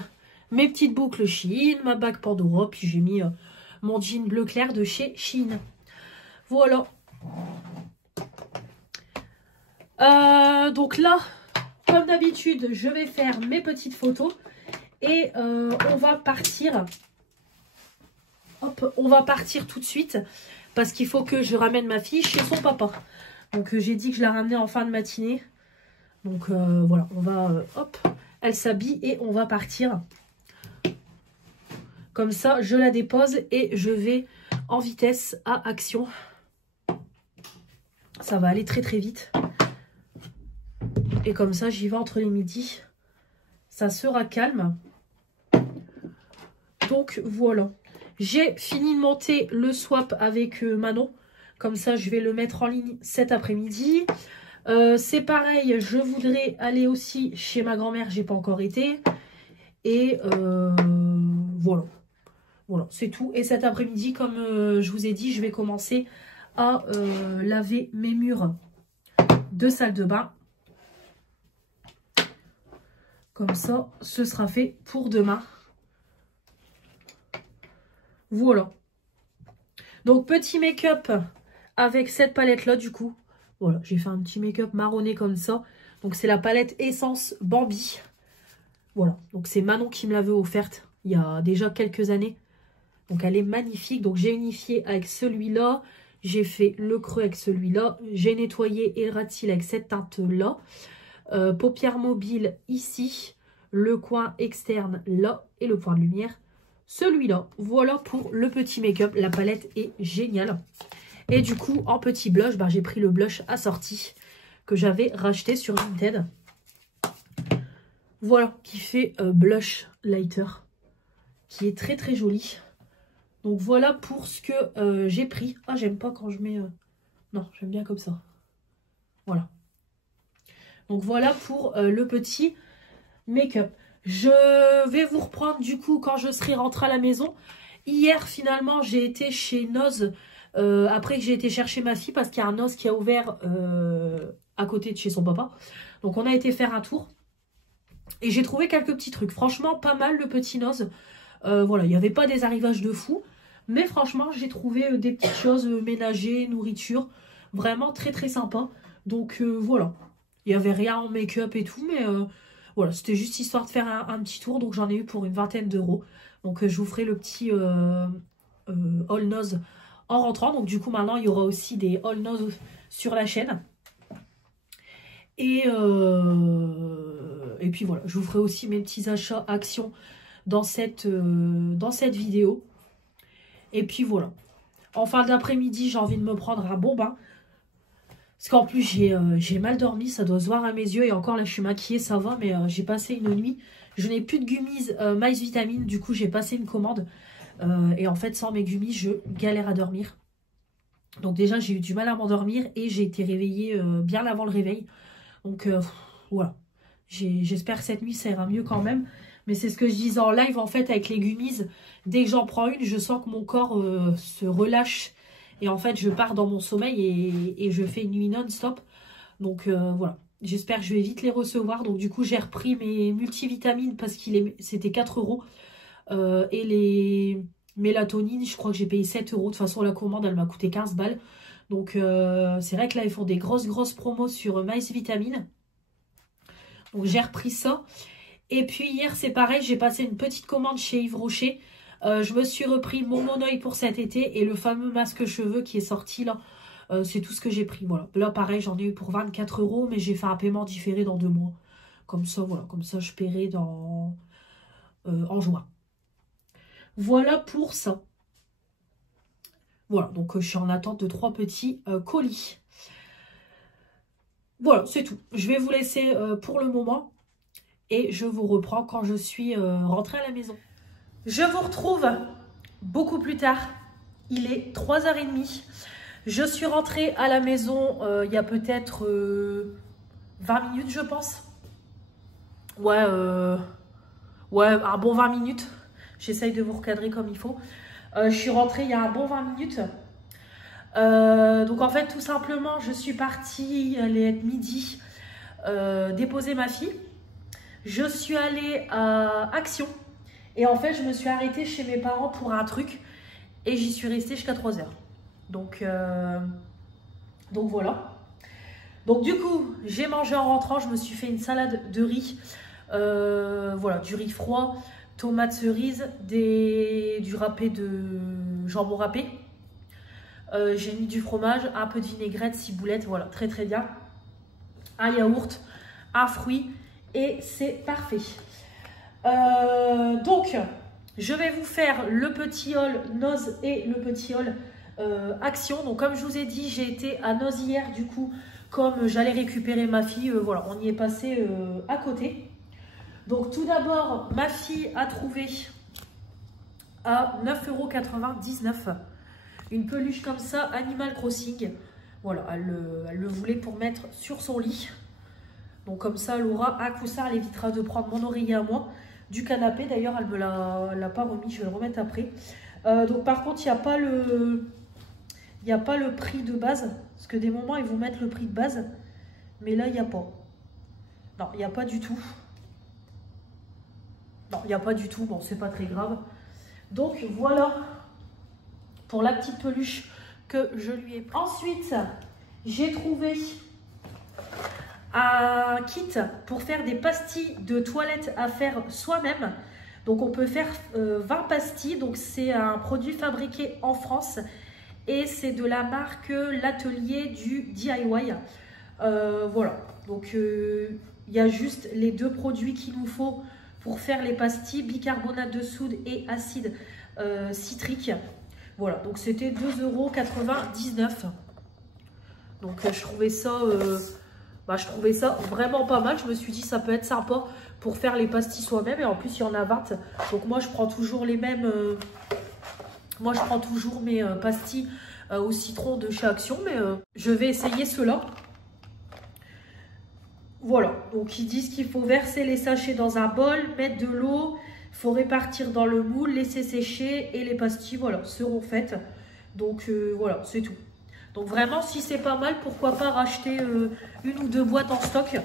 Mes petites boucles Shein, ma bague Pandora. Puis j'ai mis mon jean bleu clair de chez Shein. Voilà. Donc là, comme d'habitude, je vais faire mes petites photos. Et on va partir. Hop, on va partir tout de suite. Parce qu'il faut que je ramène ma fille chez son papa. Donc j'ai dit que je la ramenais en fin de matinée. Donc voilà, on va... hop, elle s'habille et on va partir. Comme ça, je la dépose et je vais en vitesse à Action. Ça va aller très très vite. Et comme ça, j'y vais entre les midis. Ça sera calme. Donc voilà. J'ai fini de monter le swap avec Manon. Comme ça, je vais le mettre en ligne cet après-midi. C'est pareil, je voudrais aller aussi chez ma grand-mère. J'ai pas encore été. Et voilà. Voilà, c'est tout. Et cet après-midi, comme je vous ai dit, je vais commencer à laver mes murs de salle de bain. Comme ça, ce sera fait pour demain. Voilà. Donc, petit make-up avec cette palette-là, du coup. Voilà, j'ai fait un petit make-up marronné comme ça. Donc, c'est la palette Essence Bambi. Voilà, donc c'est Manon qui me l'avait offerte il y a déjà quelques années. Donc, elle est magnifique. Donc, j'ai unifié avec celui-là. J'ai fait le creux avec celui-là. J'ai nettoyé et ratil avec cette teinte-là. Paupières mobiles ici. Le coin externe là. Et le point de lumière celui-là. Voilà pour le petit make-up. La palette est géniale. Et du coup, en petit blush, bah, j'ai pris le blush assorti que j'avais racheté sur Vinted. Voilà, qui fait blush lighter. Qui est très très joli. Donc voilà pour ce que j'ai pris. Ah, j'aime pas quand je mets... Non, j'aime bien comme ça. Voilà. Donc voilà pour le petit make-up. Je vais vous reprendre du coup quand je serai rentrée à la maison. Hier, finalement, j'ai été chez Noz. Après que j'ai été chercher ma fille parce qu'il y a un Noz qui a ouvert à côté de chez son papa. Donc on a été faire un tour. Et j'ai trouvé quelques petits trucs. Franchement, pas mal le petit Noz. Voilà, il n'y avait pas des arrivages de fou. Mais franchement, j'ai trouvé des petites choses ménagères, nourriture, vraiment très très sympa. Donc voilà, il n'y avait rien en make-up et tout, mais voilà, c'était juste histoire de faire un petit tour. Donc j'en ai eu pour une vingtaine d'euros. Donc je vous ferai le petit haul nose en rentrant. Donc du coup maintenant il y aura aussi des haul nose sur la chaîne. Et puis voilà, je vous ferai aussi mes petits achats actions dans cette vidéo. Et puis voilà. En fin d'après-midi, j'ai envie de me prendre un bon bain. Parce qu'en plus, j'ai mal dormi, ça doit se voir à mes yeux. Et encore là, je suis maquillée, ça va, mais j'ai passé une nuit. Je n'ai plus de gummies Mice Vitamine, du coup, j'ai passé une commande. Et en fait, sans mes gummies, je galère à dormir. Donc déjà, j'ai eu du mal à m'endormir et j'ai été réveillée bien avant le réveil. Donc voilà. J'espère que cette nuit, ça ira mieux quand même. Mais c'est ce que je disais en live, en fait, avec les gummies. Dès que j'en prends une, je sens que mon corps se relâche. Et en fait, je pars dans mon sommeil et je fais une nuit non-stop. Donc voilà. J'espère que je vais vite les recevoir. Donc du coup, j'ai repris mes multivitamines parce que c'était 4 €. Et les mélatonines, je crois que j'ai payé 7 €. De toute façon, la commande, elle m'a coûté 15 balles. Donc c'est vrai que là, ils font des grosses promos sur Mice Vitamine. Donc j'ai repris ça. Et puis hier, c'est pareil, j'ai passé une petite commande chez Yves Rocher. Je me suis repris mon Monoi pour cet été et le fameux masque cheveux qui est sorti là. C'est tout ce que j'ai pris. Voilà. Là, pareil, j'en ai eu pour 24 €, mais j'ai fait un paiement différé dans 2 mois. Comme ça, voilà. Comme ça, je paierai en juin. Voilà pour ça. Voilà, donc je suis en attente de 3 petits colis. Voilà, c'est tout. Je vais vous laisser pour le moment. Et je vous reprends quand je suis rentrée à la maison. Je vous retrouve beaucoup plus tard. Il est 3h30. Je suis rentrée à la maison il y a peut-être 20 minutes, je pense. Ouais, un bon 20 minutes. J'essaye de vous recadrer comme il faut. Je suis rentrée il y a un bon 20 minutes. Donc en fait, tout simplement, je suis partie, il allait être midi, déposer ma fille. Je suis allée à Action et en fait je me suis arrêtée chez mes parents pour un truc et j'y suis restée jusqu'à 3h. Donc voilà. Donc du coup j'ai mangé en rentrant, je me suis fait une salade de riz, voilà, du riz froid, tomates cerises, du râpé de jambon râpé. J'ai mis du fromage, un peu de vinaigrette, ciboulette, voilà, très très bien. Un yaourt, un fruit. Et c'est parfait. Donc, je vais vous faire le petit haul Nose et le petit haul Action. Donc, comme je vous ai dit, j'ai été à Nose hier. Du coup, comme j'allais récupérer ma fille, voilà, on y est passé à côté. Donc, tout d'abord, ma fille a trouvé à 9,99 € une peluche comme ça, Animal Crossing. Voilà, elle le voulait pour mettre sur son lit. Donc comme ça, elle aura un coussin, elle évitera de prendre mon oreiller à moi du canapé. D'ailleurs, elle ne me l'a pas remis, je vais le remettre après. Donc par contre, il n'y a pas le prix de base. Parce que des moments, ils vous mettent le prix de base. Mais là, il n'y a pas. Non, il n'y a pas du tout. Non, il n'y a pas du tout. Bon, c'est pas très grave. Donc voilà pour la petite peluche que je lui ai pris. Ensuite, j'ai trouvé un kit pour faire des pastilles de toilette à faire soi-même. Donc on peut faire 20 pastilles. Donc c'est un produit fabriqué en France et c'est de la marque L'Atelier du DIY. Voilà, donc il y a juste les 2 produits qu'il nous faut pour faire les pastilles, bicarbonate de soude et acide citrique. Voilà, donc c'était 2,99 €. Donc je trouvais ça vraiment pas mal. Je me suis dit ça peut être sympa pour faire les pastilles soi-même. Et en plus il y en a 20. Donc moi je prends toujours les mêmes. Moi je prends toujours mes pastilles au citron de chez Action. Mais je vais essayer ceux-là. Voilà, donc ils disent qu'il faut verser les sachets dans un bol, mettre de l'eau, il faut répartir dans le moule, laisser sécher et les pastilles, voilà, seront faites. Donc voilà, c'est tout. Donc vraiment, si c'est pas mal, pourquoi pas racheter 1 ou 2 boîtes en stock.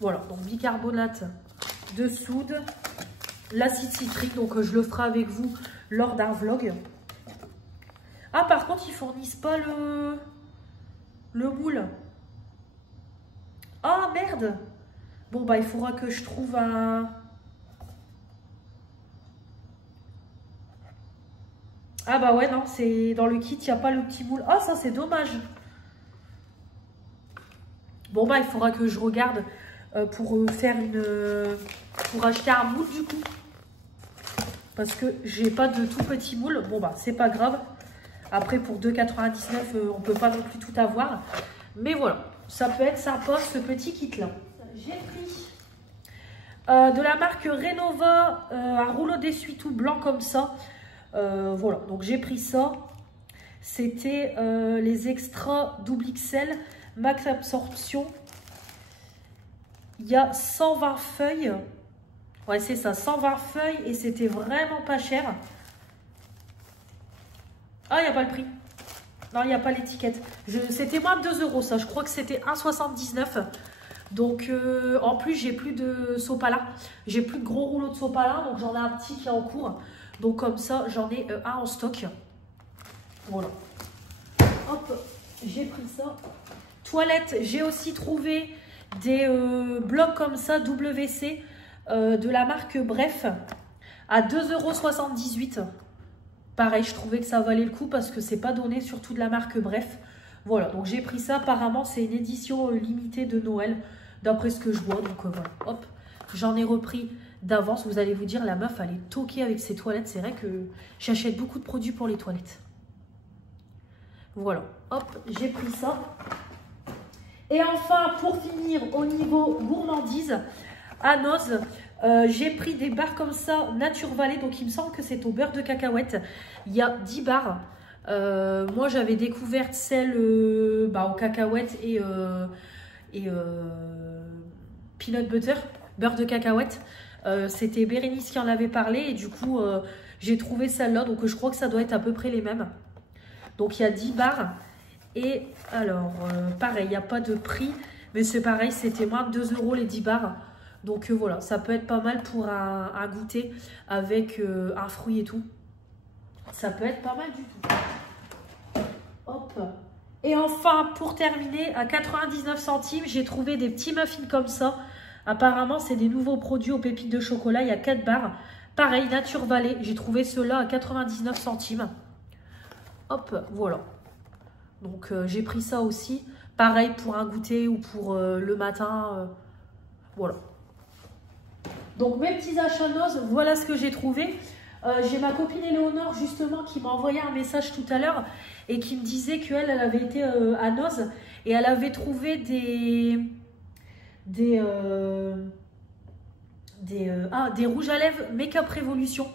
Voilà, donc bicarbonate de soude, l'acide citrique. Donc, je le ferai avec vous lors d'un vlog. Ah, par contre, ils fournissent pas le moule. Ah, merde. Bon, bah, il faudra que je trouve un... Ah, bah ouais, non, c'est dans le kit, il n'y a pas le petit moule. Ah, ça, c'est dommage. Bon, bah, il faudra que je regarde pour faire une... pour acheter un moule, du coup. Parce que j'ai pas de tout petit moule. Bon, bah, c'est pas grave. Après, pour 2,99 €, on peut pas non plus tout avoir. Mais voilà, ça peut être sympa, ce petit kit-là. J'ai pris de la marque Renova, un rouleau d'essuie-tout blanc comme ça. Voilà, donc j'ai pris ça. C'était les extra double XL max absorption. Il y a 120 feuilles. Ouais, c'est ça, 120 feuilles et c'était vraiment pas cher. Ah, il n'y a pas le prix. Non, il n'y a pas l'étiquette. C'était moins de 2 € ça. Je crois que c'était 1,79 €. Donc, en plus, j'ai plus de sopalin. J'ai plus de gros rouleaux de sopalin. Donc, j'en ai un petit qui est en cours. Donc, comme ça, j'en ai un en stock. Voilà. Hop, j'ai pris ça. Toilette, j'ai aussi trouvé des blocs comme ça, WC, de la marque Bref, à 2,78 €. Pareil, je trouvais que ça valait le coup parce que c'est pas donné, surtout de la marque Bref. Voilà, donc j'ai pris ça. Apparemment, c'est une édition limitée de Noël, d'après ce que je vois. Donc voilà, hop, j'en ai repris d'avance. Vous allez vous dire, la meuf, elle est toquée avec ses toilettes. C'est vrai que j'achète beaucoup de produits pour les toilettes. Voilà, hop, j'ai pris ça. Et enfin, pour finir, au niveau gourmandise, à Noz, j'ai pris des barres comme ça, Nature Valley. Donc, il me semble que c'est au beurre de cacahuète. Il y a 10 barres. Moi, j'avais découvert celle aux cacahuètes et peanut butter, beurre de cacahuète. C'était Bérénice qui en avait parlé. Et du coup, j'ai trouvé celle-là. Donc, je crois que ça doit être à peu près les mêmes. Donc, il y a 10 barres. Et alors, pareil, il n'y a pas de prix. Mais c'est pareil, c'était moins de 2 € les 10 barres. Donc voilà, ça peut être pas mal pour un goûter avec un fruit et tout. Ça peut être pas mal du tout. Hop. Et enfin, pour terminer, à 99 centimes, j'ai trouvé des petits muffins comme ça. Apparemment, c'est des nouveaux produits aux pépites de chocolat. Il y a 4 barres. Pareil, Nature Valley. J'ai trouvé ceux-là à 99 centimes. Hop, voilà. Donc, j'ai pris ça aussi. Pareil pour un goûter ou pour le matin. Voilà. Donc, mes petits achats Noz, voilà ce que j'ai trouvé. J'ai ma copine Éléonore, justement, qui m'a envoyé un message tout à l'heure et qui me disait qu'elle avait été à Noz et elle avait trouvé des rouges à lèvres Make-up Révolution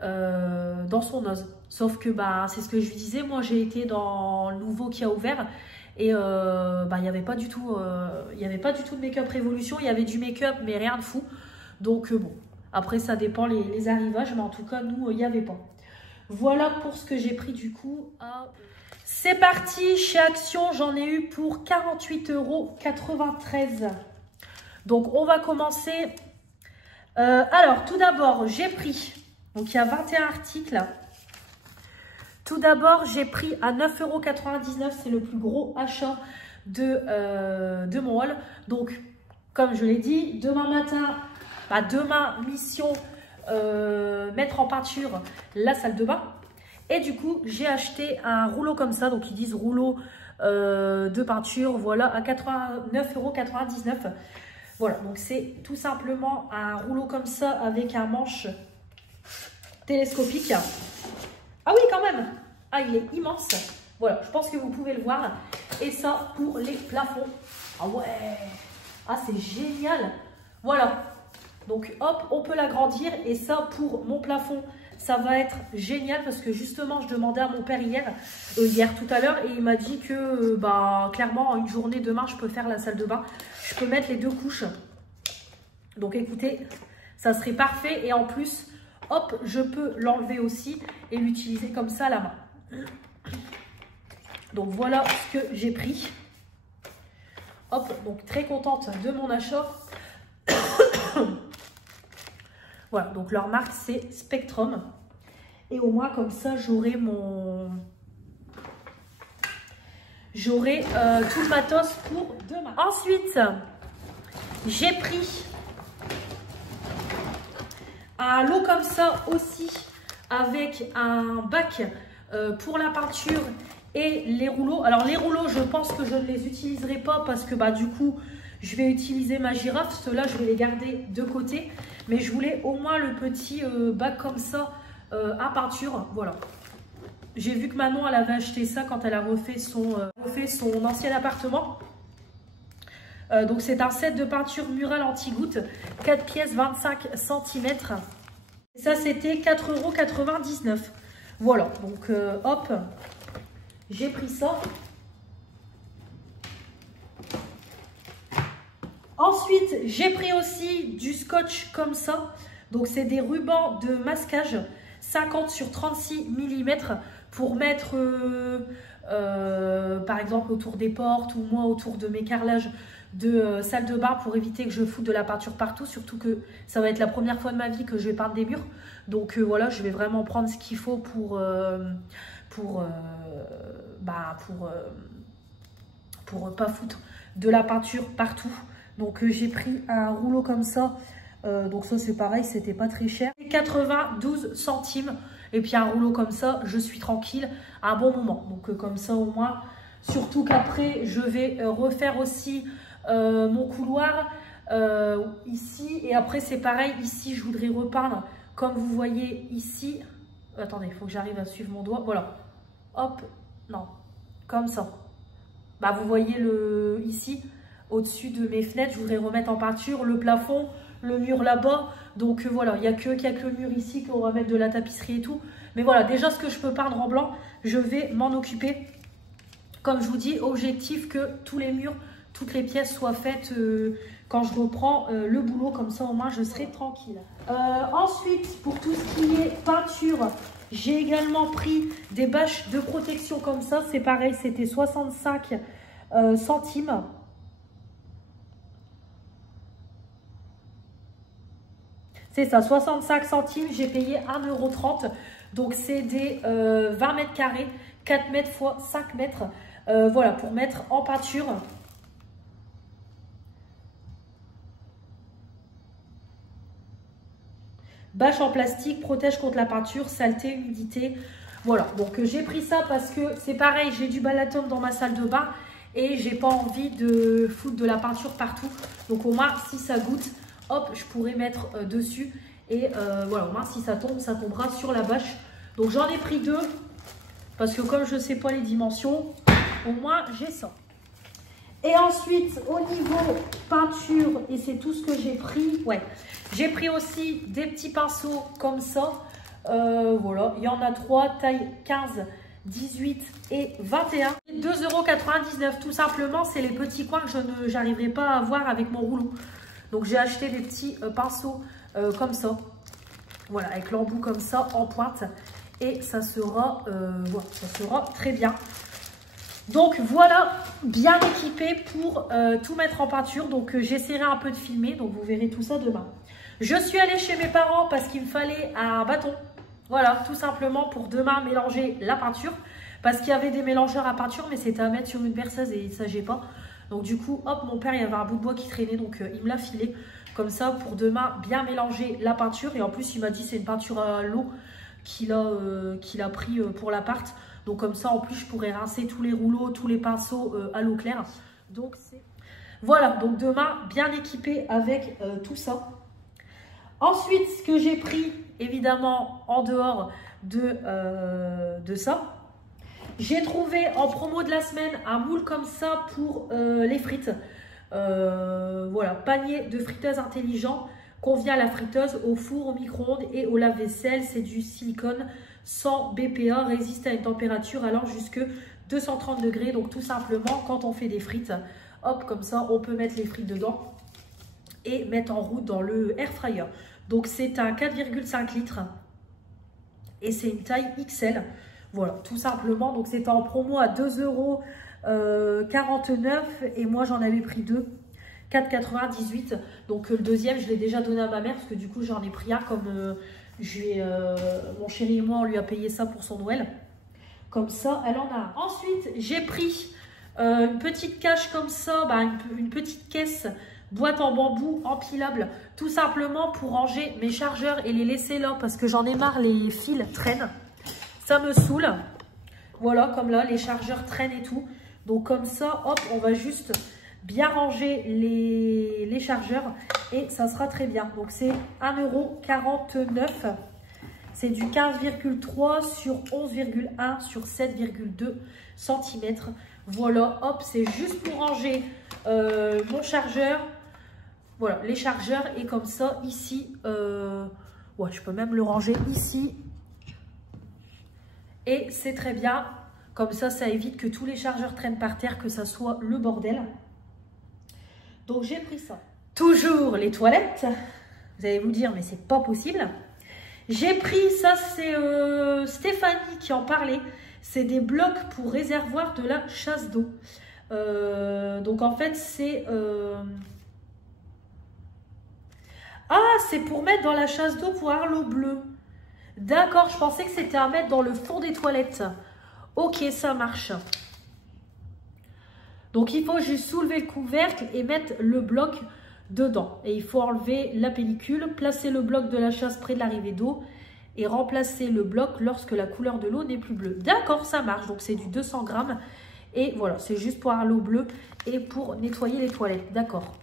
dans son Noz. Sauf que c'est ce que je lui disais, moi j'ai été dans le nouveau qui a ouvert et il n'y avait pas du tout de Make-up Révolution, il y avait du make-up mais rien de fou. Donc bon, après ça dépend les arrivages, mais en tout cas nous il n'y avait pas. Voilà pour ce que j'ai pris du coup. C'est parti, chez Action, j'en ai eu pour 48,93 €. Donc on va commencer. Alors tout d'abord j'ai pris, donc il y a 21 articles. Tout d'abord, j'ai pris à 9,99 €. C'est le plus gros achat de mon haul. Donc, comme je l'ai dit, demain matin, demain, mission, mettre en peinture la salle de bain. Et du coup, j'ai acheté un rouleau comme ça. Donc, ils disent rouleau de peinture. Voilà, à 89,99 €. Voilà, donc c'est tout simplement un rouleau comme ça avec un manche télescopique. Ah oui, quand même. Ah, il est immense. Voilà, je pense que vous pouvez le voir. Et ça, pour les plafonds. Ah ouais. Ah, c'est génial. Voilà. Donc, hop, on peut l'agrandir. Et ça, pour mon plafond, ça va être génial. Parce que justement, je demandais à mon père hier tout à l'heure. Et il m'a dit que, clairement, en une journée, demain, je peux faire la salle de bain. Je peux mettre les 2 couches. Donc, écoutez, ça serait parfait. Et en plus... hop, je peux l'enlever aussi et l'utiliser comme ça à la main. Donc voilà ce que j'ai pris. Hop, donc très contente de mon achat. Voilà, donc leur marque c'est Spectrum. Et au moins comme ça j'aurai mon... J'aurai tout le matos pour demain. Ensuite, j'ai pris un lot comme ça aussi avec un bac pour la peinture et les rouleaux. Alors les rouleaux, je pense que je ne les utiliserai pas parce que bah, du coup, je vais utiliser ma girafe. Ceux-là, je vais les garder de côté. Mais je voulais au moins le petit bac comme ça à peinture. Voilà. J'ai vu que Manon, elle avait acheté ça quand elle a refait son ancien appartement. Donc c'est un set de peinture murale anti-goutte, 4 pièces, 25 cm. Ça c'était 4,99 €. Voilà, donc hop, j'ai pris ça. Ensuite, j'ai pris aussi du scotch comme ça. Donc c'est des rubans de masquage 50 sur 36 mm pour mettre par exemple autour des portes ou moi autour de mes carrelages de salle de bain pour éviter que je foute de la peinture partout, surtout que ça va être la première fois de ma vie que je vais peindre des murs. Donc voilà, je vais vraiment prendre ce qu'il faut pour pas foutre de la peinture partout. Donc j'ai pris un rouleau comme ça. Donc ça c'est pareil, c'était pas très cher. 92 centimes. Et puis un rouleau comme ça, je suis tranquille à un bon moment. Donc comme ça au moins, surtout qu'après je vais refaire aussi mon couloir ici. Et après c'est pareil, ici je voudrais repeindre comme vous voyez ici. Attendez, il faut que j'arrive à suivre mon doigt. Voilà, hop, non, comme ça. Bah vous voyez ici, au-dessus de mes fenêtres, je voudrais remettre en peinture le plafond, le mur là-bas. Donc voilà, il n'y a que le mur ici qu'on va mettre de la tapisserie et tout. Mais voilà, déjà ce que je peux peindre en blanc, je vais m'en occuper. Comme je vous dis, objectif que tous les murs, toutes les pièces soient faites quand je reprends le boulot. Comme ça, au moins, je serai tranquille. Ensuite, pour tout ce qui est peinture, j'ai également pris des bâches de protection comme ça. C'est pareil, c'était 65 centimes. C'est ça, 65 centimes, j'ai payé 1,30 €. Donc c'est des 20 mètres carrés, 4 mètres x 5 mètres. Voilà, pour mettre en peinture. Bâche en plastique, protège contre la peinture, saleté, humidité. Voilà, donc j'ai pris ça parce que c'est pareil, j'ai du Balaton dans ma salle de bain et j'ai pas envie de foutre de la peinture partout. Donc au moins, si ça goûte, hop, je pourrais mettre dessus. Et voilà, au moins si ça tombe, ça tombera sur la bâche. Donc j'en ai pris 2. Parce que comme je ne sais pas les dimensions, au moins j'ai ça. Et ensuite, au niveau peinture, et c'est tout ce que j'ai pris. Ouais, j'ai pris aussi des petits pinceaux comme ça. Voilà, il y en a 3, taille 15, 18 et 21. 2,99 € tout simplement, c'est les petits coins que je n'arriverai pas à avoir avec mon rouleau. Donc j'ai acheté des petits pinceaux comme ça. Voilà, avec l'embout comme ça en pointe. Et ça sera, voilà, ça sera très bien. Donc voilà, bien équipé pour tout mettre en peinture. Donc j'essaierai un peu de filmer, donc vous verrez tout ça demain. Je suis allée chez mes parents parce qu'il me fallait un bâton. Voilà, tout simplement pour demain mélanger la peinture. Parce qu'il y avait des mélangeurs à peinture, mais c'était à mettre sur une perceuse et ça j'ai pas. Donc du coup, hop, mon père, il y avait un bout de bois qui traînait, donc il me l'a filé. Comme ça, pour demain, bien mélanger la peinture. Et en plus, il m'a dit c'est une peinture à l'eau qu'il a pris pour l'appart. Donc comme ça, en plus, je pourrais rincer tous les rouleaux, tous les pinceaux à l'eau claire. Donc c'est... Voilà, donc demain, bien équipé avec tout ça. Ensuite, ce que j'ai pris, évidemment, en dehors de ça, j'ai trouvé en promo de la semaine un moule comme ça pour les frites. Voilà, panier de friteuse intelligent. Convient à la friteuse, au four, au micro-ondes et au lave-vaisselle. C'est du silicone sans BPA, résiste à une température allant jusque 230 degrés. Donc tout simplement, quand on fait des frites, hop, comme ça, on peut mettre les frites dedans et mettre en route dans le air fryer. Donc c'est un 4,5 litres et c'est une taille XL. Voilà, tout simplement. Donc c'était en promo à 2,49 € et moi j'en avais pris 2. 4,98. Donc le deuxième, je l'ai déjà donné à ma mère parce que du coup, j'en ai pris un comme mon chéri et moi, on lui a payé ça pour son Noël. Comme ça, elle en a un. Ensuite, j'ai pris une petite cache comme ça, une petite caisse boîte en bambou empilable, tout simplement pour ranger mes chargeurs et les laisser là parce que j'en ai marre, les fils traînent. Ça me saoule. Voilà, comme là, les chargeurs traînent et tout. Donc comme ça, hop, on va juste bien ranger les chargeurs et ça sera très bien. Donc c'est 1,49 €. C'est du 15,3 sur 11,1 sur 7,2 cm. Voilà, hop, c'est juste pour ranger mon chargeur. Voilà, les chargeurs. Et comme ça, ici, ouais, je peux même le ranger ici. Et c'est très bien. Comme ça évite que tous les chargeurs traînent par terre, que ça soit le bordel. Donc, j'ai pris ça. Toujours les toilettes. Vous allez vous dire, mais c'est pas possible. J'ai pris, ça c'est Stéphanie qui en parlait. C'est des blocs pour réservoir de la chasse d'eau. Donc en fait c'est... Ah, c'est pour mettre dans la chasse d'eau pour avoir l'eau bleue. D'accord, je pensais que c'était à mettre dans le fond des toilettes. Ok, ça marche. Donc il faut juste soulever le couvercle et mettre le bloc dedans. Et il faut enlever la pellicule, placer le bloc de la chasse près de l'arrivée d'eau et remplacer le bloc lorsque la couleur de l'eau n'est plus bleue. D'accord, ça marche. Donc c'est du 200 grammes. Et voilà, c'est juste pour avoir l'eau bleue et pour nettoyer les toilettes. D'accord.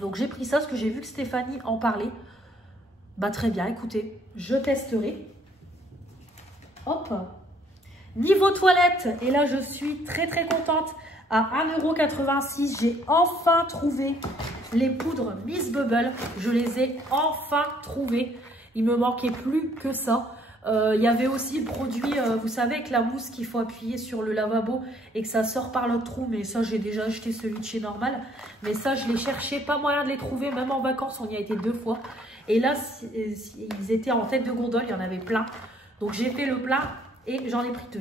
Donc j'ai pris ça parce que j'ai vu que Stéphanie en parlait. Bah très bien, écoutez, je testerai. Hop. Niveau toilette, et là je suis très contente. À 1,86 €, j'ai enfin trouvé les poudres Miss Bubble. Je les ai enfin trouvées. Il me manquait plus que ça. Il y avait aussi le produit, vous savez, avec la mousse qu'il faut appuyer sur le lavabo et que ça sort par l'autre trou. Mais ça, j'ai déjà acheté celui de chez Normal. Mais ça, je les cherchais, pas moyen de les trouver. Même en vacances, on y a été 2 fois. Et là, ils étaient en tête de gondole, il y en avait plein. Donc, j'ai fait le plein et j'en ai pris 2.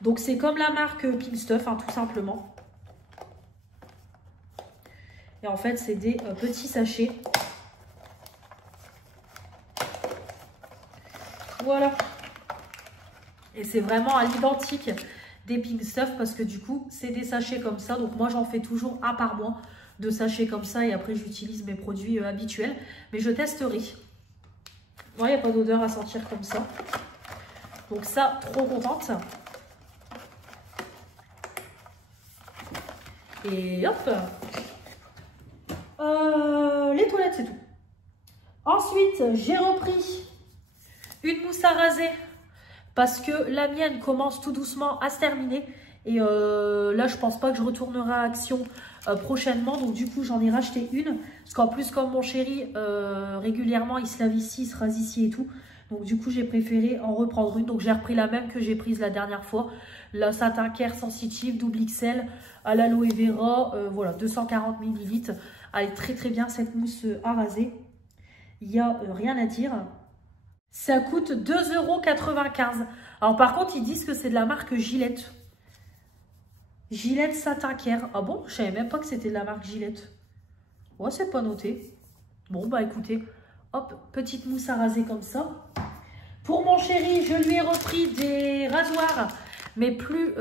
Donc, c'est comme la marque Pink Stuff, hein, tout simplement. Et en fait, c'est des petits sachets. Voilà. Et c'est vraiment à l'identique des Pink Stuff parce que du coup, c'est des sachets comme ça. Donc moi, j'en fais toujours un par mois de sachets comme ça. Et après, j'utilise mes produits habituels. Mais je testerai. Moi, il n'y a pas d'odeur à sentir comme ça. Donc ça, trop contente. Et hop. Les toilettes, c'est tout. Ensuite, j'ai repris une mousse à raser parce que la mienne commence tout doucement à se terminer. Et là, je pense pas que je retournerai à Action prochainement. Donc du coup, j'en ai racheté une. Parce qu'en plus, comme mon chéri, régulièrement, il se lave ici, il se rase ici et tout. Donc du coup, j'ai préféré en reprendre une. Donc j'ai repris la même que j'ai prise la dernière fois. La Satin Care Sensitive, double XL, à l'aloe vera. Voilà, 240 ml. Elle est très bien cette mousse à raser. Il n'y a rien à dire. Ça coûte 2,95 €. Alors par contre, ils disent que c'est de la marque Gillette. Gillette Satin Care. Ah bon? Je savais même pas que c'était de la marque Gillette. Ouais, c'est pas noté. Bon, bah écoutez, hop, petite mousse à raser comme ça. Pour mon chéri, je lui ai repris des rasoirs, mais plus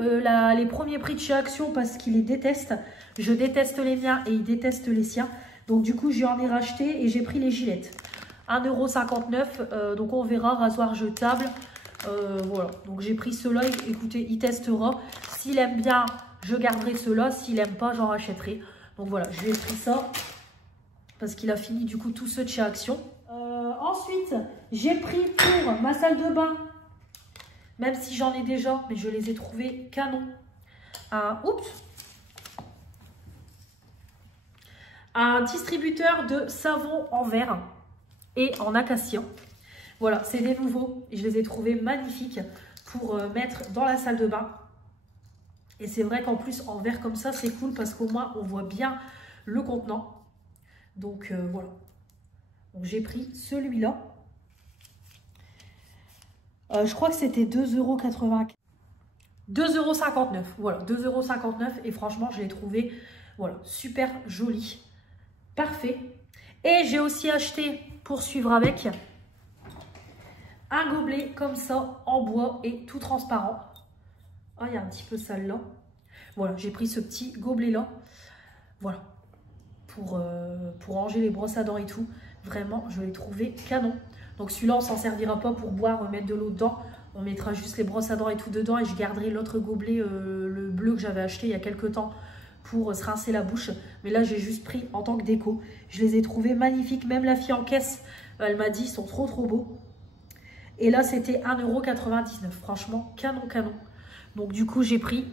les premiers prix de chez Action parce qu'il les déteste. Je déteste les miens et il déteste les siens. Donc du coup, j'en ai racheté et j'ai pris les Gillettes. 1,59 €, donc on verra, rasoir jetable. Voilà, donc j'ai pris ceux-là. Écoutez, il testera. S'il aime bien, je garderai ceux-là. S'il aime pas, j'en rachèterai. Donc voilà, je lui ai pris ça parce qu'il a fini du coup tous ceux de chez Action. Ensuite, j'ai pris pour ma salle de bain, même si j'en ai déjà, mais je les ai trouvés canon. Un distributeur de savon en verre et en acacia. Voilà, c'est des nouveaux et je les ai trouvés magnifiques pour mettre dans la salle de bain. Et c'est vrai qu'en plus en verre comme ça, c'est cool parce qu'au moins on voit bien le contenant. Donc voilà. Donc j'ai pris celui-là. Je crois que c'était 2,80 €. 2,59 €. Voilà, 2,59 € et franchement, je l'ai trouvé Voilà, super joli. Parfait. Et j'ai aussi acheté, pour suivre avec, un gobelet comme ça, en bois et tout transparent. Ah, il y a un petit peu sale là. Voilà, j'ai pris ce petit gobelet là. Voilà. Pour ranger les brosses à dents et tout. Vraiment, je l'ai trouvé canon. Donc celui-là, on s'en servira pas pour boire, mettre de l'eau dedans. On mettra juste les brosses à dents et tout dedans. Et je garderai l'autre gobelet, le bleu que j'avais acheté il y a quelques temps, pour se rincer la bouche. Mais là, j'ai juste pris en tant que déco. Je les ai trouvés magnifiques. Même la fille en caisse, elle m'a dit, ils sont trop beaux. Et là, c'était 1,99 €. Franchement, canon. Donc du coup, j'ai pris.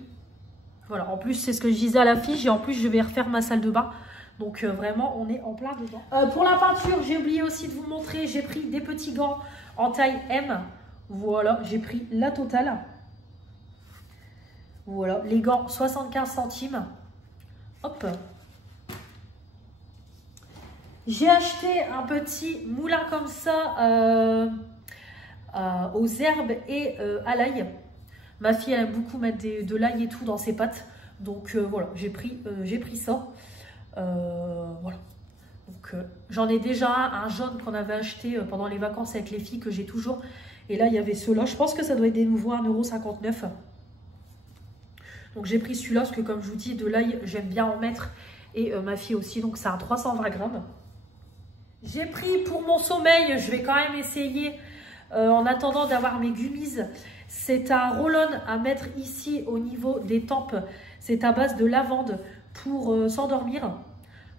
Voilà, en plus, c'est ce que je disais à la fille. Et en plus, je vais refaire ma salle de bain. Donc vraiment, on est en plein dedans. Pour la peinture, j'ai oublié aussi de vous montrer. J'ai pris des petits gants en taille M. Voilà, j'ai pris la totale. Voilà, les gants 75 centimes. Hop. J'ai acheté un petit moulin comme ça aux herbes et à l'ail. Ma fille elle aime beaucoup mettre de l'ail et tout dans ses pâtes. Donc voilà, j'ai pris ça. Voilà. Donc j'en ai déjà un jaune qu'on avait acheté pendant les vacances avec les filles que j'ai toujours. Et là, il y avait ceux-là. Je pense que ça doit être des nouveaux 1,59 €. Donc j'ai pris celui-là parce que comme je vous dis, de l'ail, j'aime bien en mettre. Et ma fille aussi, donc c'est un 320 grammes. J'ai pris pour mon sommeil, je vais quand même essayer en attendant d'avoir mes gummies. C'est un roll-on à mettre ici au niveau des tempes. C'est à base de lavande pour s'endormir.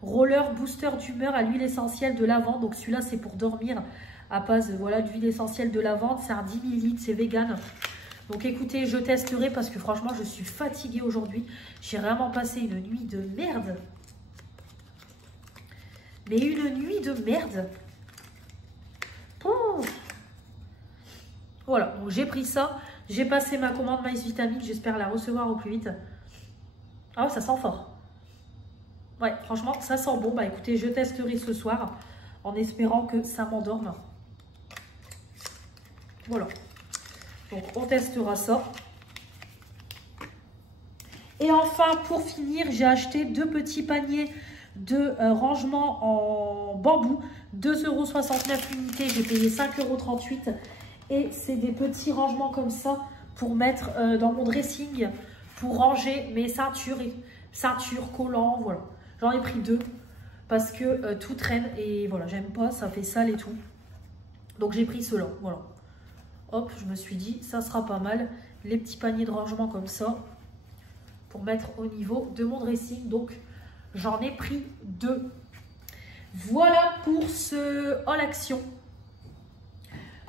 Roller booster d'humeur à l'huile essentielle de lavande. Donc celui-là, c'est pour dormir à base voilà, d'huile essentielle de lavande. C'est un 10 ml, c'est vegan. Donc écoutez, je testerai parce que franchement, je suis fatiguée aujourd'hui. J'ai vraiment passé une nuit de merde. Mais une nuit de merde. Oh. Voilà, donc j'ai pris ça. J'ai passé ma commande Maïs Vitamine. J'espère la recevoir au plus vite. Ah, ça sent fort. Ouais, franchement, ça sent bon. Bah écoutez, je testerai ce soir en espérant que ça m'endorme. Voilà. Donc, on testera ça. Et enfin, pour finir, j'ai acheté 2 petits paniers de rangement en bambou. 2,69 € l'unité. J'ai payé 5,38 €. Et c'est des petits rangements comme ça pour mettre dans mon dressing, pour ranger mes ceintures, collants, voilà. J'en ai pris 2 parce que tout traîne et voilà, j'aime pas, ça fait sale et tout. Donc j'ai pris ceux-là, voilà. Hop, je me suis dit, ça sera pas mal. Les petits paniers de rangement comme ça pour mettre au niveau de mon dressing. Donc j'en ai pris 2. Voilà pour ce haul action.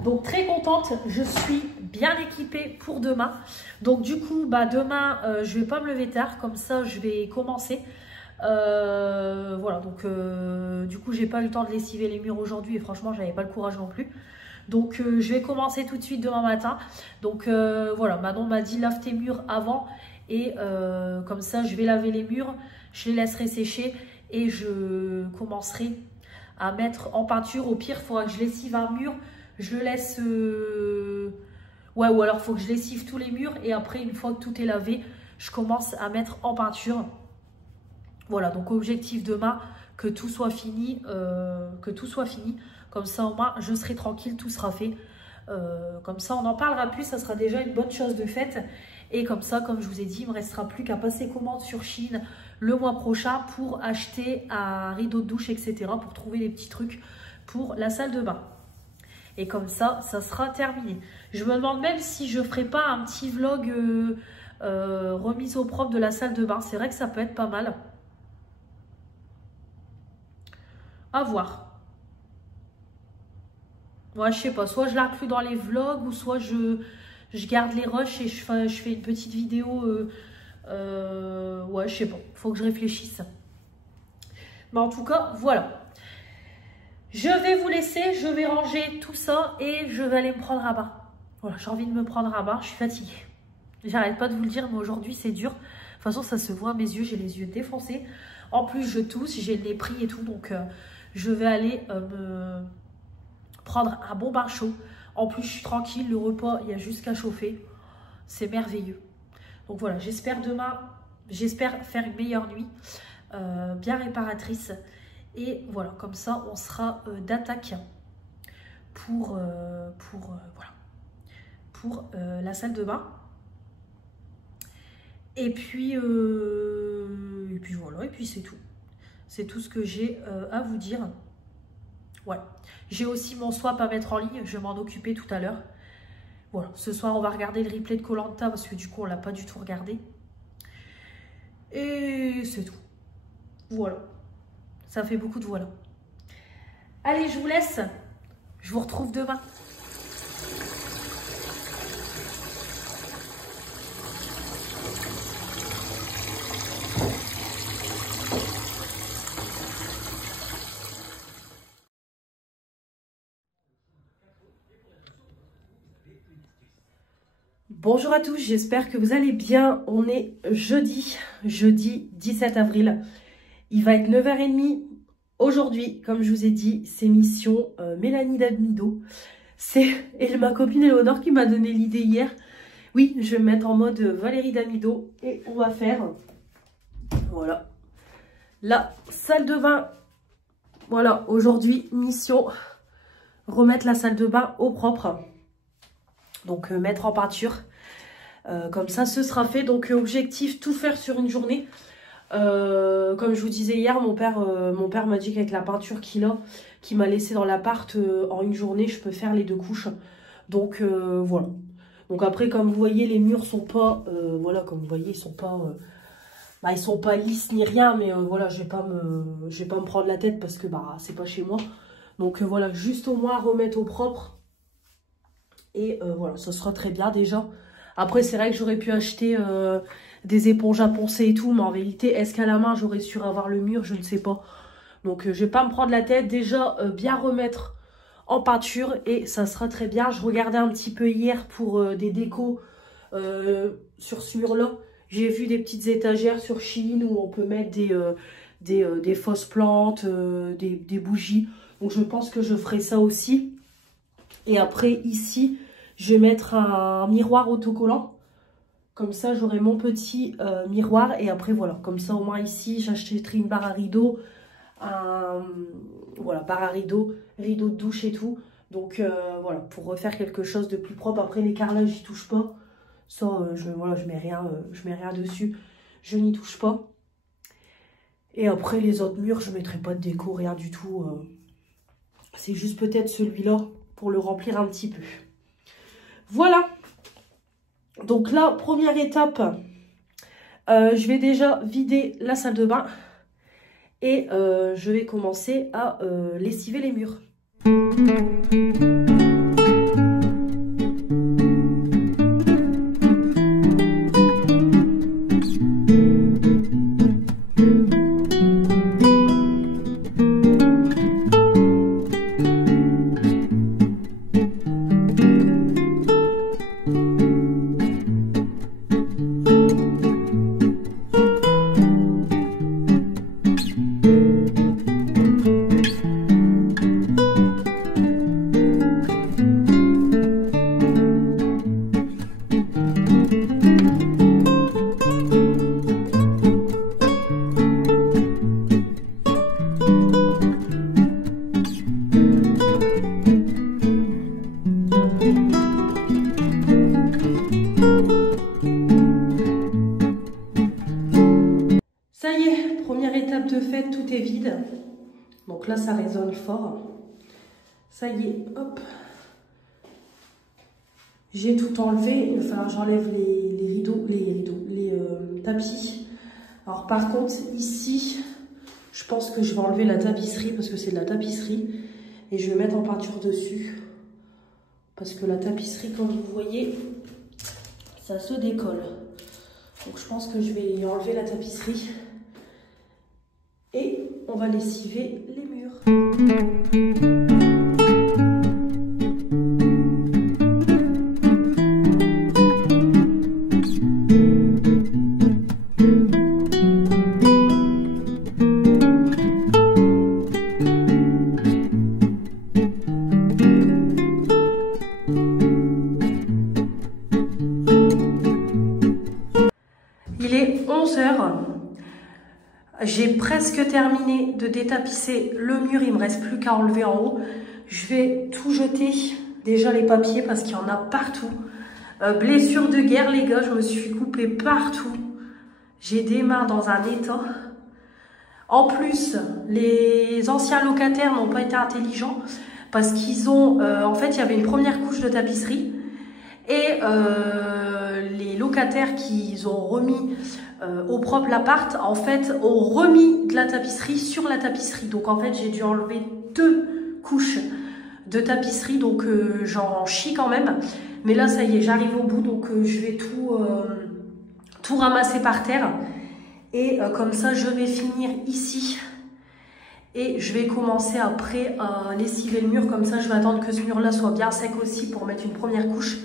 Donc très contente, je suis bien équipée pour demain. Donc du coup, bah, demain, je vais pas me lever tard, comme ça je vais commencer. Voilà, donc du coup, j'ai pas eu le temps de lessiver les murs aujourd'hui et franchement, j'avais pas le courage non plus. Donc je vais commencer tout de suite demain matin. Donc voilà, Manon m'a dit lave tes murs avant et comme ça, je vais laver les murs, je les laisserai sécher et je commencerai à mettre en peinture. Au pire, il faudra que je lessive un mur. Je le laisse... Ouais, ou alors il faut que je lessive tous les murs. Et après, une fois que tout est lavé, je commence à mettre en peinture. Voilà, donc objectif demain, que tout soit fini. Comme ça, au moins, je serai tranquille, tout sera fait. Comme ça, on n'en parlera plus. Ça sera déjà une bonne chose de faite. Et comme ça, comme je vous ai dit, il ne me restera plus qu'à passer commande sur Chine le mois prochain pour acheter un rideau de douche, etc. Pour trouver des petits trucs pour la salle de bain. Et comme ça, ça sera terminé. Je me demande même si je ne ferai pas un petit vlog remise au propre de la salle de bain. C'est vrai que ça peut être pas mal. À voir. Ouais, je sais pas. Soit je l'inclus dans les vlogs ou soit je garde les rushs et je fais une petite vidéo. Ouais, je sais pas. Faut que je réfléchisse. Mais en tout cas, voilà. Je vais vous laisser, je vais ranger tout ça et je vais aller me prendre un bain. Voilà, j'ai envie de me prendre un bain, je suis fatiguée. J'arrête pas de vous le dire, mais aujourd'hui c'est dur. De toute façon, ça se voit à mes yeux, j'ai les yeux défoncés. En plus, je tousse, j'ai le nez pris et tout, donc je vais aller me prendre un bon bain chaud. En plus, je suis tranquille, le repas, il y a juste qu'à chauffer. C'est merveilleux. Donc voilà, j'espère faire une meilleure nuit. bien réparatrice. Et voilà, comme ça, on sera d'attaque pour la salle de bain. Et puis voilà, et puis c'est tout. C'est tout ce que j'ai à vous dire. Ouais. J'ai aussi mon swap à mettre en ligne, je vais m'en occuper tout à l'heure. Voilà, ce soir on va regarder le replay de Koh-Lanta parce que du coup on l'a pas du tout regardé. Et c'est tout. Voilà. Ça fait beaucoup de voilà. Allez, je vous laisse. Je vous retrouve demain. Bonjour à tous, j'espère que vous allez bien. On est jeudi 17 avril. Il va être 9h30. Aujourd'hui, comme je vous ai dit, c'est mission Mélanie Damido. C'est ma copine Éléonore qui m'a donné l'idée hier. Oui, je vais me mettre en mode Valérie Damido et on va faire, voilà, la salle de bain. Voilà, aujourd'hui, mission, remettre la salle de bain au propre. Donc, mettre en peinture. Comme ça, ce sera fait. Donc, objectif, tout faire sur une journée. Comme je vous disais hier, mon père m'a dit qu'avec la peinture qu'il m'a laissé dans l'appart, en une journée, je peux faire les 2 couches. Donc, voilà. Donc après, comme vous voyez, les murs sont pas, voilà, comme vous voyez, ils sont pas lisses ni rien, mais voilà, je vais pas me prendre la tête parce que c'est pas chez moi. Donc voilà, juste au moins remettre au propre. Et voilà, ça sera très bien déjà. Après, c'est vrai que j'aurais pu acheter des éponges à poncer et tout, mais en vérité, est-ce qu'à la main, j'aurais su avoir le mur? Je ne sais pas. Donc, je vais pas me prendre la tête. Déjà, bien remettre en peinture et ça sera très bien. Je regardais un petit peu hier pour des décos sur ce mur-là. J'ai vu des petites étagères sur Shein où on peut mettre des fausses plantes, des bougies. Donc, je pense que je ferai ça aussi. Et après, ici, je vais mettre un miroir autocollant. Comme ça, j'aurai mon petit miroir. Et après, voilà, comme ça, au moins ici, j'achèterai une barre à rideaux. Voilà, barre à rideaux, rideaux de douche et tout. Donc, voilà, pour refaire quelque chose de plus propre. Après, les carrelages, j'y touche pas. Ça, voilà, je mets rien dessus. Je n'y touche pas. Et après, les autres murs, je ne mettrai pas de déco, rien du tout. C'est juste peut-être celui-là pour le remplir un petit peu. Voilà. Donc là, première étape, je vais déjà vider la salle de bain. Et je vais commencer à lessiver les murs. De fait, tout est vide. Donc là, ça résonne fort. Ça y est, hop. J'ai tout enlevé. Il va falloir que j'enlève les tapis. Alors par contre, ici, je pense que je vais enlever la tapisserie parce que c'est de la tapisserie. Et je vais mettre en peinture dessus. Parce que la tapisserie, comme vous voyez, ça se décolle. Donc je pense que je vais enlever la tapisserie. Et on va lessiver les murs. Il est 11h. J'ai presque terminé de détapisser le mur, il me reste plus qu'à enlever en haut. Je vais tout jeter, déjà les papiers parce qu'il y en a partout. Blessure de guerre les gars, je me suis coupée partout. J'ai des mains dans un état. En plus, les anciens locataires n'ont pas été intelligents parce qu'ils ont, en fait, il y avait une première couche de tapisserie et les locataires qui ont remis au propre l'appart, en fait, ont remis de la tapisserie sur la tapisserie. Donc, en fait, j'ai dû enlever 2 couches de tapisserie, donc j'en chie quand même. Mais là, ça y est, j'arrive au bout, donc je vais tout ramasser par terre. Et comme ça, je vais finir ici. Et je vais commencer après à lessiver le mur. Comme ça, je vais attendre que ce mur-là soit bien sec aussi pour mettre une première couche.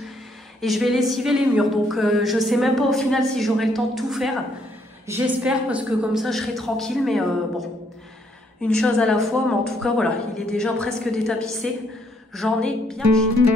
Et je vais lessiver les murs. Donc, je sais même pas au final si j'aurai le temps de tout faire. J'espère parce que comme ça, je serai tranquille. Mais bon, une chose à la fois. Mais en tout cas, voilà, il est déjà presque détapissé. J'en ai bien chié.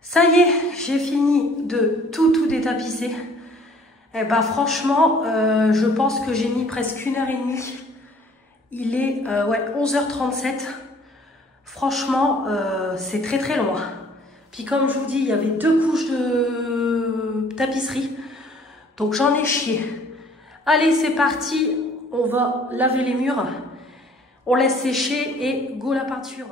Ça y est, j'ai fini de tout détapisser. Et bah franchement, je pense que j'ai mis presque 1h30. Il est ouais, 11h37. Franchement, c'est très loin. Puis comme je vous dis, il y avait 2 couches de tapisserie. Donc j'en ai chié. Allez, c'est parti. On va laver les murs. On laisse sécher et go la peinture.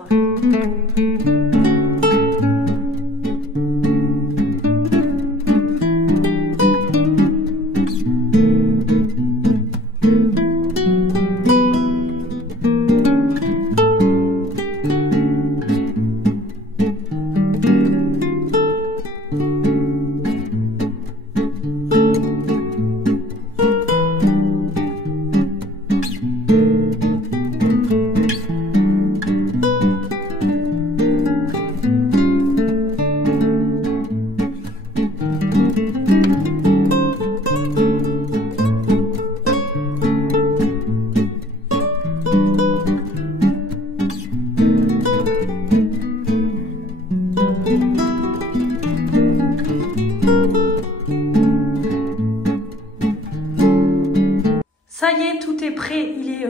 Ça y est, tout est prêt, il est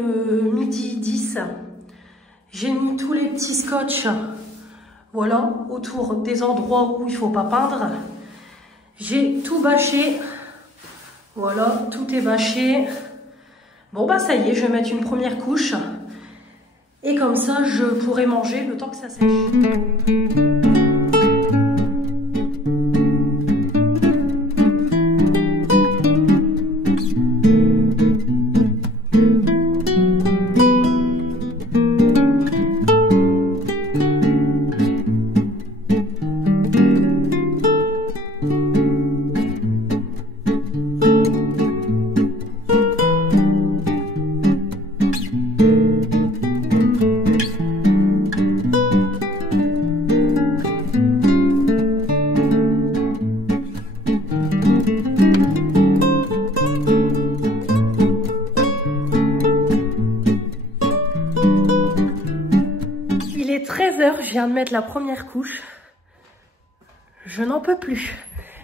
midi 10. J'ai mis tous les petits scotch, voilà, autour des endroits où il ne faut pas peindre. J'ai tout bâché, voilà, tout est bâché. Bon bah ça y est, je vais mettre une première couche. Et comme ça, je pourrai manger le temps que ça sèche. Il est 13h, je viens de mettre la première couche. Je n'en peux plus.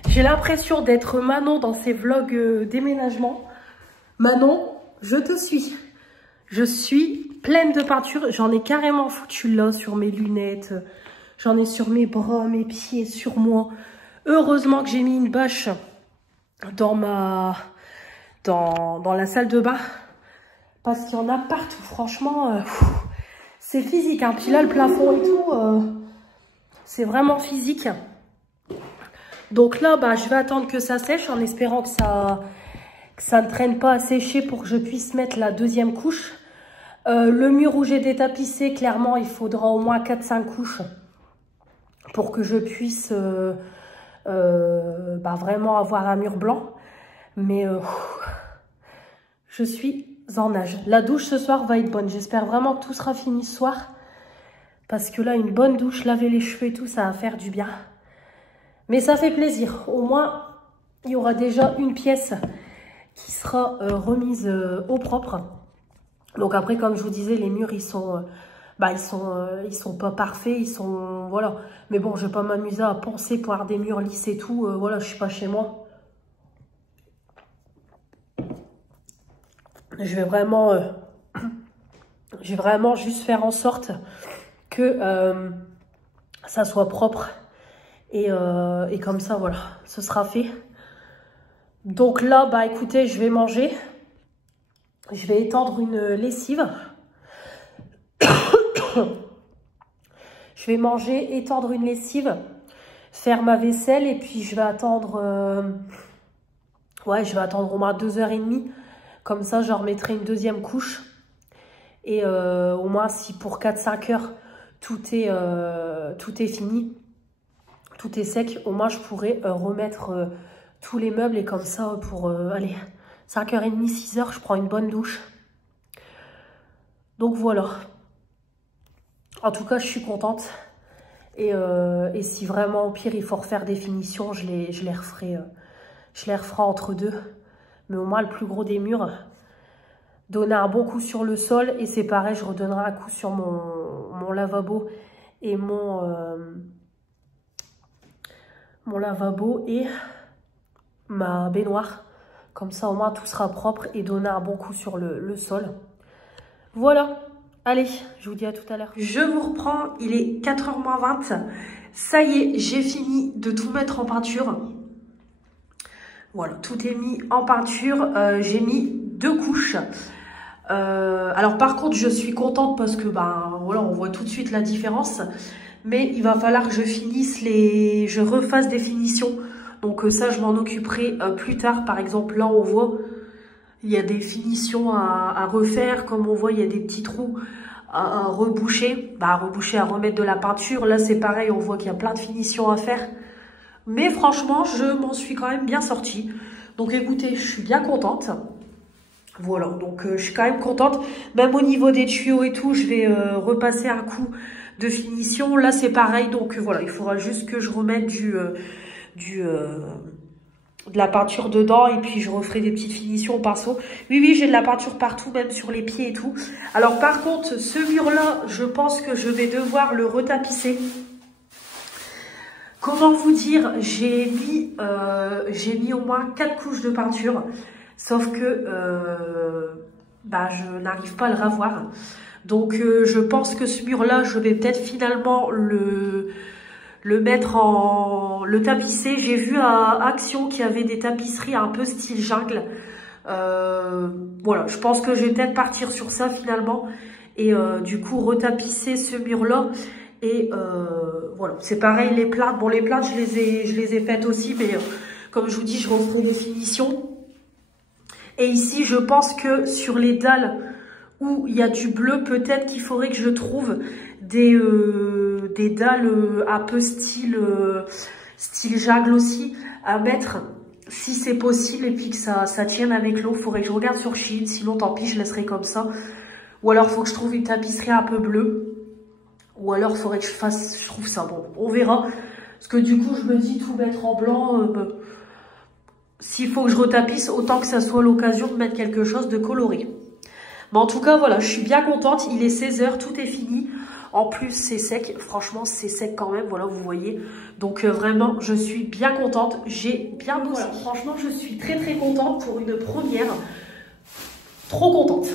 J'ai l'impression d'être Manon dans ses vlogs déménagement. Manon, je te suis. Je suis pleine de peinture. J'en ai carrément foutu là sur mes lunettes. J'en ai sur mes bras, mes pieds, sur moi. Heureusement que j'ai mis une bâche dans la salle de bain. Parce qu'il y en a partout. Franchement, c'est physique. Hein. Puis là, le plafond et tout, c'est vraiment physique. Donc là, bah, je vais attendre que ça sèche en espérant que ça ne traîne pas à sécher pour que je puisse mettre la deuxième couche. Le mur où j'ai détapissé, clairement, il faudra au moins 4-5 couches pour que je puisse vraiment avoir un mur blanc. Mais je suis en nage. La douche ce soir va être bonne. J'espère vraiment que tout sera fini ce soir. Parce que là, une bonne douche, laver les cheveux et tout, ça va faire du bien. Mais ça fait plaisir. Au moins, il y aura déjà une pièce qui sera remise au propre. Donc après, comme je vous disais, les murs, ils sont pas parfaits. Ils sont, voilà. Mais bon, je vais pas m'amuser à penser pour avoir des murs lisses et tout. Voilà, je suis pas chez moi. Je vais vraiment juste faire en sorte que ça soit propre et comme ça, voilà, ce sera fait. Donc là, bah écoutez, je vais manger. Je vais étendre une lessive. Je vais manger, étendre une lessive, faire ma vaisselle et puis je vais attendre, je vais attendre au moins 2h30. Comme ça, je remettrai une deuxième couche. Et au moins, si pour 4-5 heures, tout est fini, tout est sec, au moins, je pourrais remettre tous les meubles. Et comme ça, pour, allez, 5h30, 6h, je prends une bonne douche. Donc, voilà. En tout cas, je suis contente. Et si vraiment, au pire, il faut refaire des finitions, je les referai entre deux. Mais au moins, le plus gros des murs, donner un bon coup sur le sol. Et c'est pareil, je redonnerai un coup sur mon lavabo et mon lavabo et ma baignoire. Comme ça, au moins, tout sera propre et donner un bon coup sur le sol. Voilà. Allez, je vous dis à tout à l'heure. Je vous reprends, il est 4h20. Ça y est, j'ai fini de tout mettre en peinture. Voilà, tout est mis en peinture. J'ai mis 2 couches. Alors par contre, je suis contente parce que voilà, on voit tout de suite la différence. Mais il va falloir que je finisse je refasse des finitions. Donc ça, je m'en occuperai plus tard. Par exemple, là, on voit, il y a des finitions à refaire. Comme on voit, il y a des petits trous à reboucher. À remettre de la peinture. Là, c'est pareil, on voit qu'il y a plein de finitions à faire. Mais franchement, je m'en suis quand même bien sortie. Donc écoutez, je suis bien contente. Voilà, donc je suis quand même contente. Même au niveau des tuyaux et tout, je vais repasser un coup de finition. Là, c'est pareil. Donc voilà, il faudra juste que je remette de la peinture dedans. Et puis, je referai des petites finitions au pinceau. Oui, j'ai de la peinture partout, même sur les pieds et tout. Alors, par contre, ce mur-là, je pense que je vais devoir le retapisser. Comment vous dire, j'ai mis au moins 4 couches de peinture, sauf que je n'arrive pas à le ravoir. Donc je pense que ce mur-là, je vais peut-être finalement le tapisser. J'ai vu à Action qu'il y avait des tapisseries un peu style jungle. Voilà, je pense que je vais peut-être partir sur ça finalement et du coup retapisser ce mur-là. Et voilà, c'est pareil, les plates. Bon, les plates, je les ai faites aussi, mais comme je vous dis, je referai des finitions. Et ici, je pense que sur les dalles où il y a du bleu, peut-être qu'il faudrait que je trouve des dalles un peu style jungle aussi à mettre, si c'est possible, et puis que ça tienne avec l'eau. Il faudrait que je regarde sur Shein, sinon tant pis, je laisserai comme ça. Ou alors, il faut que je trouve une tapisserie un peu bleue. Ou alors, il faudrait que je trouve ça. Bon, on verra. Parce que du coup, je me dis, tout mettre en blanc, s'il faut que je retapisse, autant que ça soit l'occasion de mettre quelque chose de coloré. Mais en tout cas, voilà, je suis bien contente. Il est 16h, tout est fini. En plus, c'est sec. Franchement, c'est sec quand même, voilà, vous voyez. Donc, vraiment, je suis bien contente. J'ai bien bossé. Voilà, franchement, je suis très, très contente pour une première. Trop contente.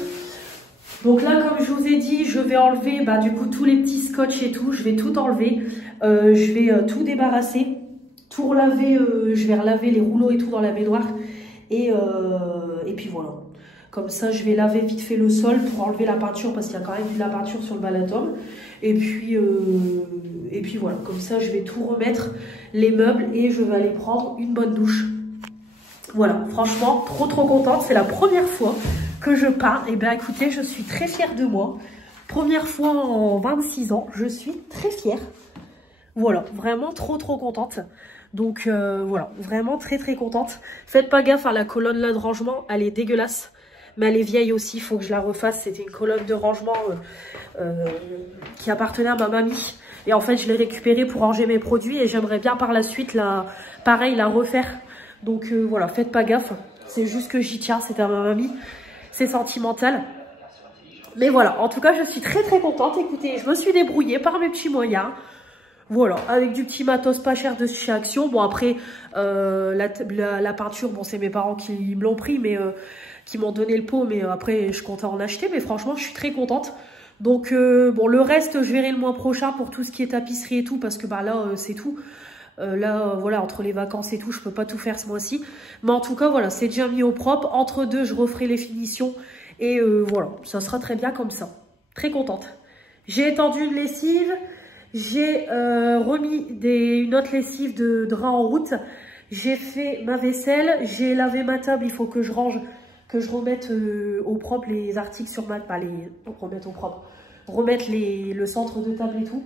Donc là, comme je vous ai dit, je vais enlever du coup tous les petits scotch et tout. Je vais tout enlever. Je vais tout débarrasser. Tout relaver. Je vais relaver les rouleaux et tout dans la baignoire. Et puis voilà. Comme ça, je vais laver vite fait le sol pour enlever la peinture parce qu'il y a quand même de la peinture sur le balatum. Et puis voilà. Comme ça, je vais tout remettre les meubles et je vais aller prendre une bonne douche. Voilà. Franchement, trop contente. C'est la première fois que je peins. Et bien écoutez, je suis très fière de moi. Première fois en 26 ans, je suis très fière. Voilà, vraiment trop contente. Donc voilà, vraiment très contente. Faites pas gaffe à la colonne là de rangement, elle est dégueulasse. Mais elle est vieille aussi, il faut que je la refasse. C'était une colonne de rangement qui appartenait à ma mamie. Et en fait, je l'ai récupérée pour ranger mes produits. Et j'aimerais bien par la suite, pareil, la refaire. Donc voilà, faites pas gaffe. C'est juste que j'y tiens, c'était à ma mamie. C'est sentimental. Mais voilà, en tout cas, je suis très contente. Écoutez, je me suis débrouillée par mes petits moyens. Voilà, avec du petit matos pas cher de chez Action. Bon, après, la peinture, bon, c'est mes parents qui me l'ont pris, mais qui m'ont donné le pot. Mais après, je comptais en acheter. Mais franchement, je suis très contente. Donc, bon, le reste, je verrai le mois prochain pour tout ce qui est tapisserie et tout. Parce que bah, là, c'est tout. Là, voilà, entre les vacances et tout, je peux pas tout faire ce mois-ci. Mais en tout cas, voilà, c'est déjà mis au propre. Entre deux, je referai les finitions. Et voilà, ça sera très bien comme ça. Très contente. J'ai étendu une lessive. J'ai remis une autre lessive de drap en route. J'ai fait ma vaisselle. J'ai lavé ma table. Il faut que je range, que je remette au propre les articles sur ma... Pas les... remettre au propre. Remettre le centre de table et tout.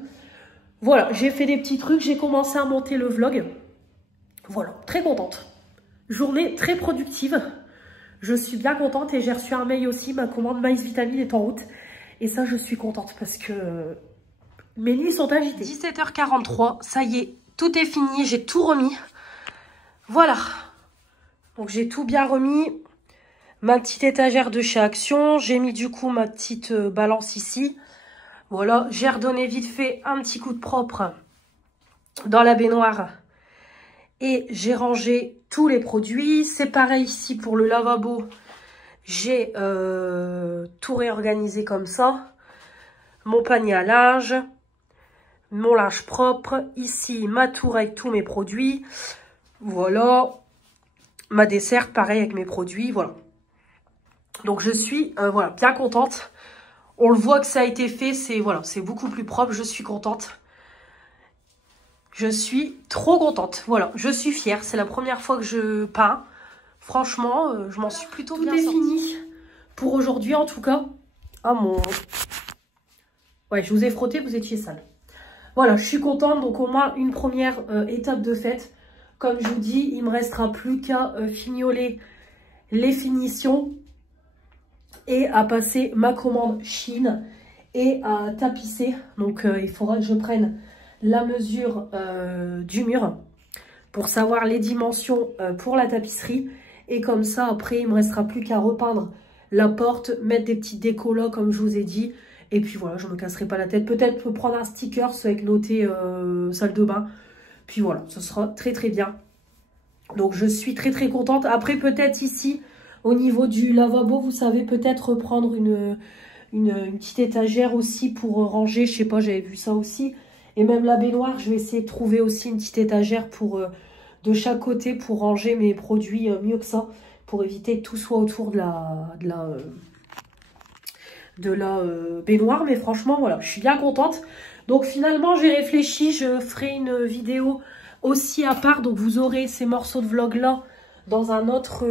Voilà, j'ai fait des petits trucs. J'ai commencé à monter le vlog. Voilà, très contente. Journée très productive. Je suis bien contente et j'ai reçu un mail aussi. Ma commande Maïs Vitamine est en route. Et ça, je suis contente parce que mes nuits sont agitées. 17h43, ça y est, tout est fini. J'ai tout remis. Voilà. Donc, j'ai tout bien remis. Ma petite étagère de chez Action. J'ai mis du coup ma petite balance ici. Voilà. J'ai redonné vite fait un petit coup de propre dans la baignoire. Et j'ai rangé tous les produits. C'est pareil ici pour le lavabo. J'ai tout réorganisé comme ça. Mon panier à linge. Mon linge propre. Ici, ma tour avec tous mes produits. Voilà. Ma dessert, pareil avec mes produits. Voilà. Donc, je suis voilà, bien contente. On le voit que ça a été fait. C'est voilà, c'est beaucoup plus propre. Je suis contente. Je suis trop contente. Voilà, je suis fière. C'est la première fois que je peins. Franchement, je m'en suis plutôt bien sortie. Tout est fini pour aujourd'hui en tout cas. Ah mon... Ouais, je vous ai frotté, vous étiez sale. Voilà, je suis contente. Donc au moins une première étape de fête. Comme je vous dis, il ne me restera plus qu'à fignoler les finitions. Et à passer ma commande Chine. Et à tapisser. Donc il faudra que je prenne la mesure du mur pour savoir les dimensions pour la tapisserie. Et comme ça, après, il ne me restera plus qu'à repeindre la porte, mettre des petites décos là, comme je vous ai dit. Et puis voilà, je ne me casserai pas la tête. Peut-être prendre un sticker avec noté salle de bain. Puis voilà, ce sera très bien. Donc je suis très contente. Après, peut-être ici, au niveau du lavabo, vous savez, peut-être prendre une petite étagère aussi pour ranger. Je sais pas, j'avais vu ça aussi. Et même la baignoire, je vais essayer de trouver aussi une petite étagère pour, de chaque côté pour ranger mes produits mieux que ça. Pour éviter que tout soit autour de la baignoire. Mais franchement, voilà, je suis bien contente. Donc finalement, j'ai réfléchi, je ferai une vidéo aussi à part. Donc vous aurez ces morceaux de vlog là dans un autre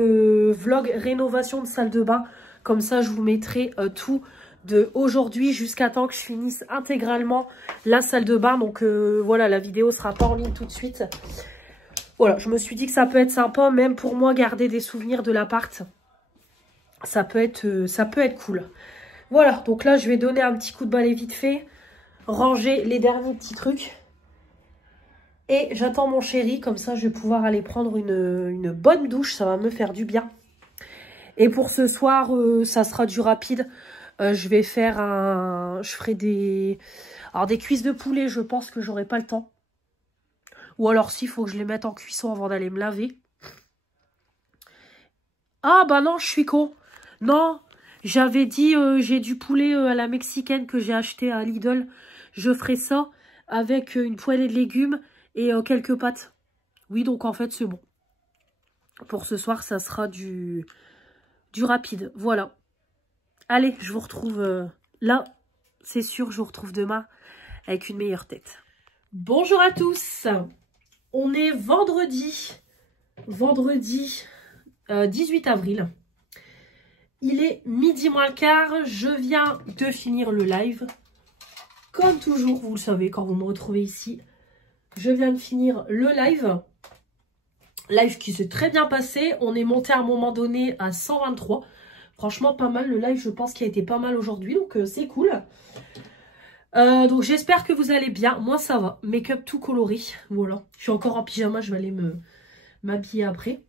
vlog rénovation de salle de bain. Comme ça, je vous mettrai tout de aujourd'hui jusqu'à temps que je finisse intégralement la salle de bain. Donc voilà, la vidéo sera pas en ligne tout de suite. Voilà, je me suis dit que ça peut être sympa, même pour moi, garder des souvenirs de l'appart. Ça peut être cool. Voilà, donc là, je vais donner un petit coup de balai vite fait. Ranger les derniers petits trucs. Et j'attends mon chéri, comme ça, je vais pouvoir aller prendre une bonne douche. Ça va me faire du bien. Et pour ce soir, ça sera du rapide. Je vais faire je ferai des cuisses de poulet. Je pense que j'aurai pas le temps. Ou alors s'il faut que je les mette en cuisson avant d'aller me laver. Ah bah non, je suis con. Non, j'avais dit j'ai du poulet à la mexicaine que j'ai acheté à Lidl. Je ferai ça avec une poêlée de légumes et quelques pâtes. Oui, donc en fait c'est bon. Pour ce soir, ça sera du rapide. Voilà. Allez, je vous retrouve là. C'est sûr, je vous retrouve demain avec une meilleure tête. Bonjour à tous. On est vendredi 18 avril. Il est midi moins le quart. Je viens de finir le live. Comme toujours, vous le savez, quand vous me retrouvez ici, je viens de finir le live. Live qui s'est très bien passé. On est monté à un moment donné à 123. Franchement, pas mal. Le live, je pense qu'il a été pas mal aujourd'hui. Donc, c'est cool. Donc, j'espère que vous allez bien. Moi, ça va. Make-up tout coloré. Voilà. Je suis encore en pyjama. Je vais aller m'habiller après.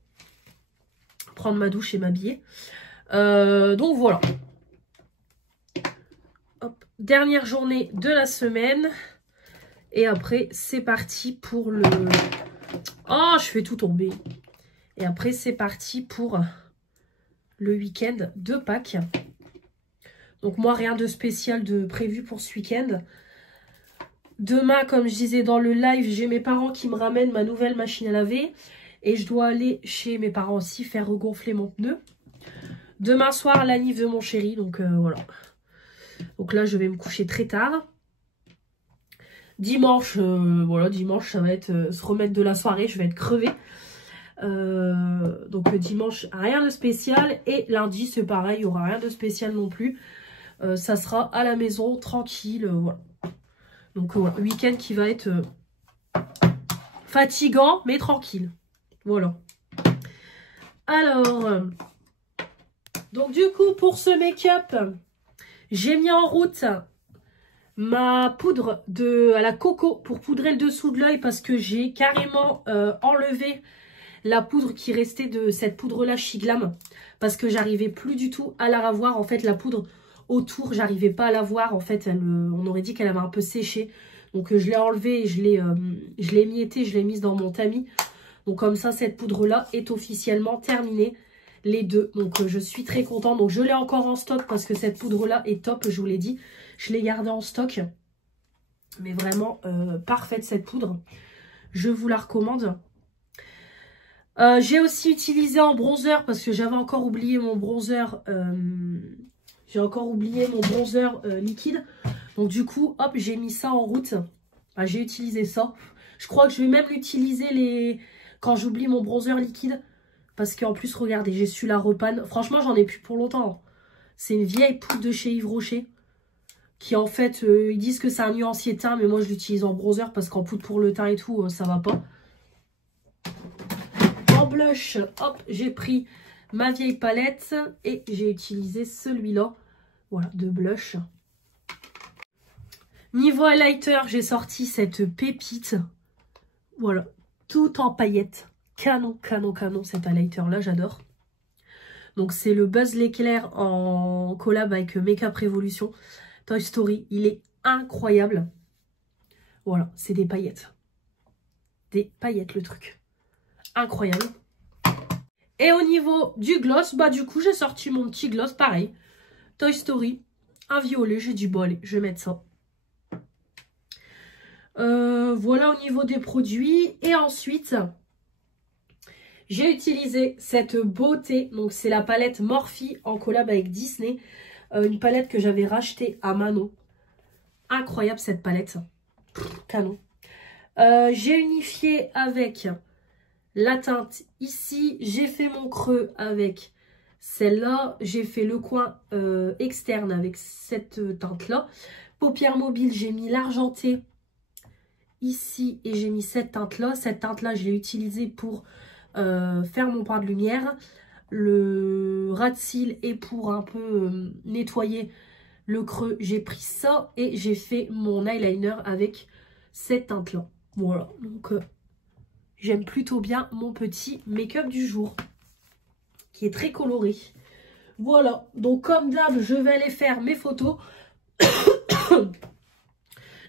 Prendre ma douche et m'habiller. Donc, voilà. Hop. Dernière journée de la semaine. Et après, c'est parti pour le... Oh, je fais tout tomber. Et après, c'est parti pour le week-end de Pâques. Donc moi, rien de spécial de prévu pour ce week-end. Demain, comme je disais dans le live, j'ai mes parents qui me ramènent ma nouvelle machine à laver. Et je dois aller chez mes parents aussi faire regonfler mon pneu. Demain soir, l'anniv de mon chéri. Donc voilà. Donc là, je vais me coucher très tard. Dimanche, voilà, dimanche, ça va être se remettre de la soirée. Je vais être crevée. Donc dimanche, rien de spécial. Et lundi, c'est pareil, il n'y aura rien de spécial non plus. Ça sera à la maison, tranquille. Voilà. Donc voilà, week-end qui va être fatigant, mais tranquille. Voilà. Alors, donc du coup, pour ce make-up, j'ai mis en route ma poudre à la coco pour poudrer le dessous de l'œil parce que j'ai carrément enlevé la poudre qui restait de cette poudre-là Shiglam parce que j'arrivais plus du tout à la revoir. En fait, la poudre autour, j'arrivais pas à la voir. En fait, on aurait dit qu'elle avait un peu séché. Donc, je l'ai enlevée et je l'ai émiettée, je l'ai mise dans mon tamis. Donc, comme ça, cette poudre-là est officiellement terminée. Les deux. Donc, je suis très contente. Donc, je l'ai encore en stock parce que cette poudre-là est top, je vous l'ai dit. Je l'ai gardée en stock. Mais vraiment, parfaite cette poudre. Je vous la recommande. J'ai aussi utilisé en bronzer parce que j'avais encore oublié mon bronzer. Liquide. Donc du coup, hop, j'ai mis ça en route. Enfin, j'ai utilisé ça. Je crois que je vais même l'utiliser quand j'oublie mon bronzer liquide. Parce qu'en plus, regardez, j'ai su la repanne. Franchement, j'en ai plus pour longtemps. C'est une vieille poudre de chez Yves Rocher. Qui en fait, ils disent que c'est un nuancier teint. Mais moi, je l'utilise en bronzer parce qu'en poudre pour le teint et tout, ça va pas. En blush, hop, j'ai pris ma vieille palette et j'ai utilisé celui-là, voilà, de blush. Niveau highlighter, j'ai sorti cette pépite, voilà, tout en paillettes. Canon, canon, canon, cet highlighter-là, j'adore. Donc, c'est le Buzz l'éclair en collab avec Makeup Revolution Toy Story. Il est incroyable. Voilà, c'est des paillettes. Des paillettes, le truc. Incroyable. Et au niveau du gloss, bah du coup, j'ai sorti mon petit gloss, pareil. Toy Story, un violet. J'ai dit, bon, allez, je vais mettre ça. Voilà au niveau des produits. Et ensuite, j'ai utilisé cette beauté. Donc, c'est la palette Morphe en collab avec Disney. Une palette que j'avais rachetée à Manon. Incroyable, cette palette. Pff, canon. J'ai unifié avec la teinte ici. J'ai fait mon creux avec celle-là. J'ai fait le coin externe avec cette teinte-là. Paupières mobiles, j'ai mis l'argenté ici et j'ai mis cette teinte-là. Cette teinte-là, je l'ai utilisée pour faire mon point de lumière. Le ras de cils et pour un peu nettoyer le creux, j'ai pris ça et j'ai fait mon eyeliner avec cette teinte-là. Voilà, donc j'aime plutôt bien mon petit make-up du jour qui est très coloré. Voilà, donc comme d'hab, je vais aller faire mes photos.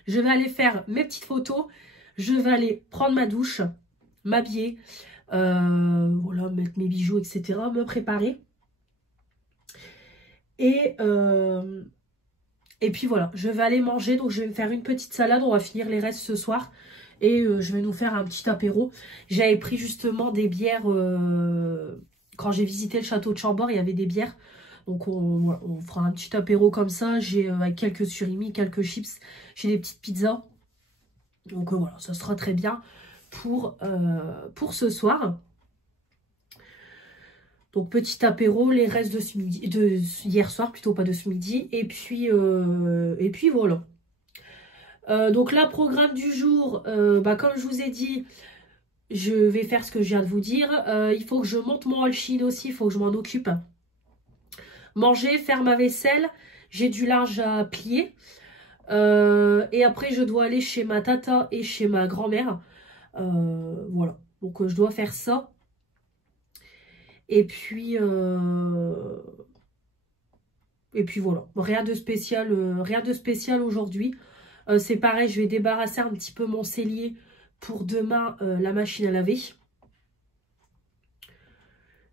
Je vais aller faire mes petites photos. Je vais aller prendre ma douche, m'habiller, voilà, mettre mes bijoux, etc. Me préparer. Et puis voilà, je vais aller manger. Donc je vais me faire une petite salade. On va finir les restes ce soir. Et je vais nous faire un petit apéro. J'avais pris justement des bières. Quand j'ai visité le château de Chambord, il y avait des bières. Donc on fera un petit apéro comme ça. J'ai avec quelques surimi, quelques chips. J'ai des petites pizzas. Donc voilà, ça sera très bien pour ce soir. Donc petit apéro, les restes de ce midi, de hier soir plutôt, pas de ce midi. Et puis voilà. Donc là, programme du jour, comme je vous ai dit, je vais faire ce que je viens de vous dire. Il faut que je monte mon haul Shein aussi, il faut que je m'en occupe. Manger, faire ma vaisselle, j'ai du linge à plier. Et après, je dois aller chez ma tata et chez ma grand-mère. Voilà, donc je dois faire ça. Et puis voilà, rien de spécial aujourd'hui. C'est pareil, je vais débarrasser un petit peu mon cellier pour demain la machine à laver.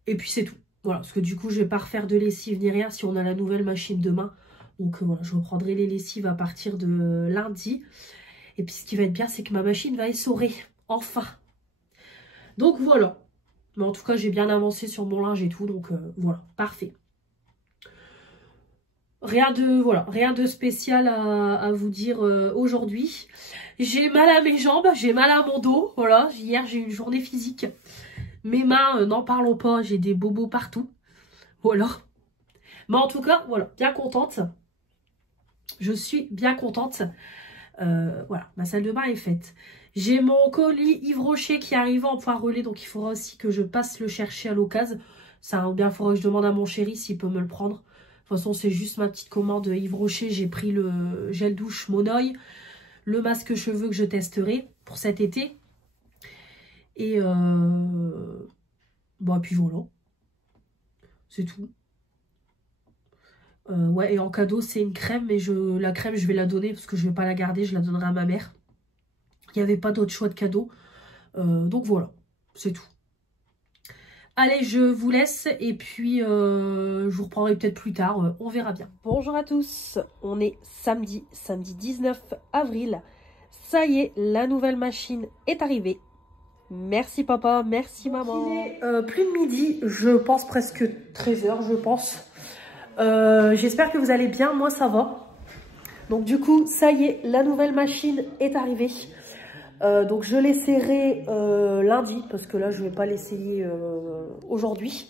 Et puis c'est tout. Voilà, parce que du coup, je vais pas refaire de lessive ni rien si on a la nouvelle machine demain. Donc voilà, je reprendrai les lessives à partir de lundi. Et puis ce qui va être bien, c'est que ma machine va essorer. Enfin. Donc voilà. Mais en tout cas, j'ai bien avancé sur mon linge et tout. Donc voilà, parfait. Rien de spécial à vous dire aujourd'hui. J'ai mal à mes jambes, j'ai mal à mon dos. Voilà, hier j'ai eu une journée physique. Mes mains, n'en parlons pas, j'ai des bobos partout. Voilà. Mais en tout cas, voilà, bien contente. Je suis bien contente. Voilà, ma salle de bain est faite. J'ai mon colis Yves Rocher qui arrive en point relais, donc il faudra aussi que je passe le chercher à l'occasion. Ça, bien, il faudra que je demande à mon chéri s'il peut me le prendre. De toute façon, c'est juste ma petite commande Yves Rocher. J'ai pris le gel douche Monoï, le masque cheveux que je testerai pour cet été. Et puis voilà. C'est tout. Ouais, et en cadeau, c'est une crème, mais la crème, je vais la donner parce que je vais pas la garder, je la donnerai à ma mère. Il n'y avait pas d'autre choix de cadeau. Donc voilà, c'est tout. Allez, je vous laisse et puis je vous reprendrai peut-être plus tard, on verra bien. Bonjour à tous, on est samedi 19 avril. Ça y est, la nouvelle machine est arrivée. Merci papa, merci maman. Il est plus de midi, je pense presque 13h, je pense. J'espère que vous allez bien, moi ça va. Donc du coup, ça y est, la nouvelle machine est arrivée. Donc je l'essaierai lundi, parce que là je vais pas l'essayer aujourd'hui.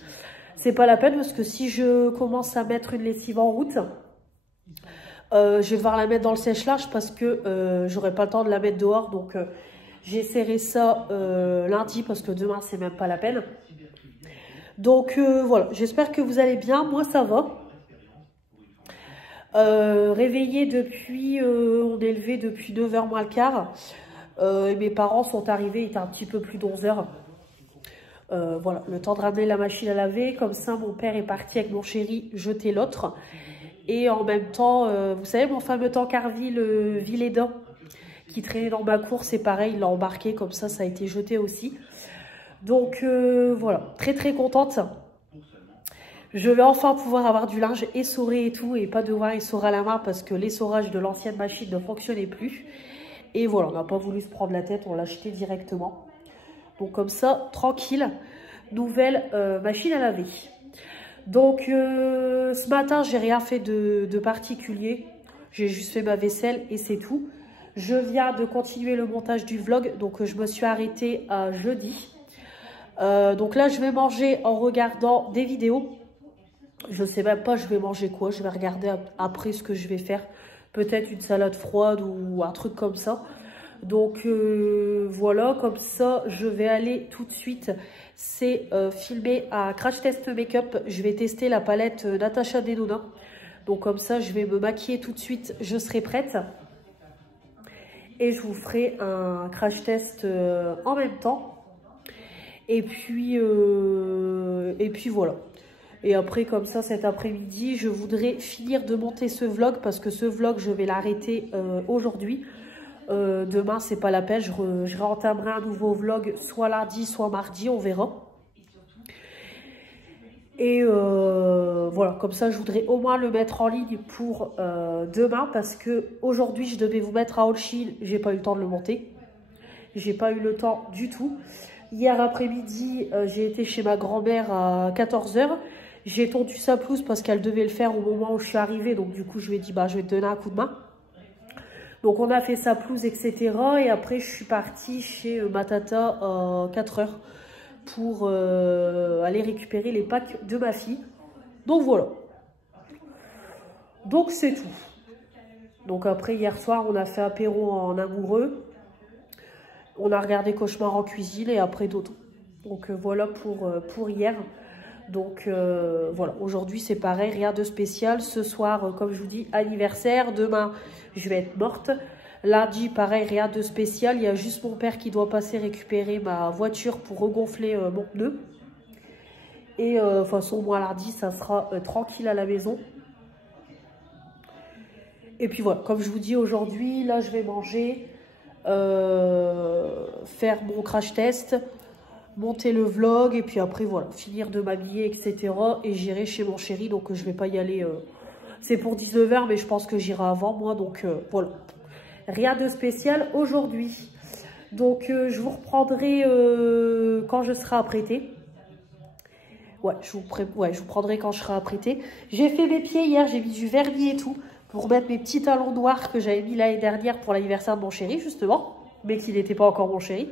C'est pas la peine, parce que si je commence à mettre une lessive en route, je vais devoir la mettre dans le sèche-linge, parce que j'aurai pas le temps de la mettre dehors. Donc j'essaierai ça lundi, parce que demain c'est même pas la peine. Donc voilà, j'espère que vous allez bien, moi ça va. Réveillée depuis, on est levé depuis 9h moins le quart. Et mes parents sont arrivés, il était un petit peu plus d'11h. Voilà, le temps de ramener la machine à laver. Comme ça, mon père est parti avec mon chéri jeter l'autre. Et en même temps, vous savez, mon fameux tankerville le Villédan qui traînait dans ma cour, c'est pareil, il l'a embarqué, comme ça a été jeté aussi. Donc voilà, très très contente. Je vais enfin pouvoir avoir du linge essoré et tout, et pas devoir essorer à la main parce que l'essorage de l'ancienne machine ne fonctionnait plus. Et voilà, on n'a pas voulu se prendre la tête, on l'a acheté directement. Donc comme ça, tranquille, nouvelle machine à laver. Donc ce matin, j'ai rien fait de particulier. J'ai juste fait ma vaisselle et c'est tout. Je viens de continuer le montage du vlog, donc je me suis arrêtée à jeudi. Donc là, je vais manger en regardant des vidéos. Je ne sais même pas je vais manger quoi, je vais regarder après ce que je vais faire. Peut-être une salade froide ou un truc comme ça. Donc voilà, comme ça je vais aller tout de suite. C'est filmer un crash test make-up. Je vais tester la palette Natasha Denona. Donc comme ça je vais me maquiller tout de suite, je serai prête. Et je vous ferai un crash test en même temps. Et puis voilà. Et après, comme ça, cet après-midi, je voudrais finir de monter ce vlog parce que ce vlog, je vais l'arrêter aujourd'hui. Demain, c'est pas la peine. Je réentamerai un nouveau vlog soit lundi, soit mardi, on verra. Et voilà, comme ça, je voudrais au moins le mettre en ligne pour demain parce que aujourd'hui, je devais vous mettre à haul Shein. J'ai pas eu le temps de le monter. J'ai pas eu le temps du tout. Hier après-midi, j'ai été chez ma grand-mère à 14h. J'ai tondu sa pelouse parce qu'elle devait le faire au moment où je suis arrivée. Donc du coup, je lui ai dit, bah, je vais te donner un coup de main. Donc on a fait sa pelouse, etc. Et après, je suis partie chez ma tata à 4h pour aller récupérer les packs de ma fille. Donc voilà. Donc c'est tout. Donc après, hier soir, on a fait apéro en amoureux. On a regardé Cauchemar en cuisine et après dodo. Donc voilà pour hier. Donc voilà, aujourd'hui c'est pareil, rien de spécial. Ce soir, comme je vous dis, anniversaire. Demain, je vais être morte. Lundi, pareil, rien de spécial. Il y a juste mon père qui doit passer récupérer ma voiture pour regonfler mon pneu. Et de toute façon, moi, lundi, ça sera tranquille à la maison. Et puis voilà, comme je vous dis, aujourd'hui, là, je vais manger, faire mon crash test, monter le vlog, et puis après, voilà, finir de m'habiller, etc. Et j'irai chez mon chéri, donc je vais pas y aller. C'est pour 19 h, mais je pense que j'irai avant moi, donc voilà. Rien de spécial aujourd'hui. Donc, je vous reprendrai quand je serai apprêtée. Ouais, je vous prendrai quand je serai apprêtée. J'ai fait mes pieds hier, j'ai mis du vernis et tout pour mettre mes petits talons noirs que j'avais mis l'année dernière pour l'anniversaire de mon chéri, justement, mais qu'il n'était pas encore mon chéri.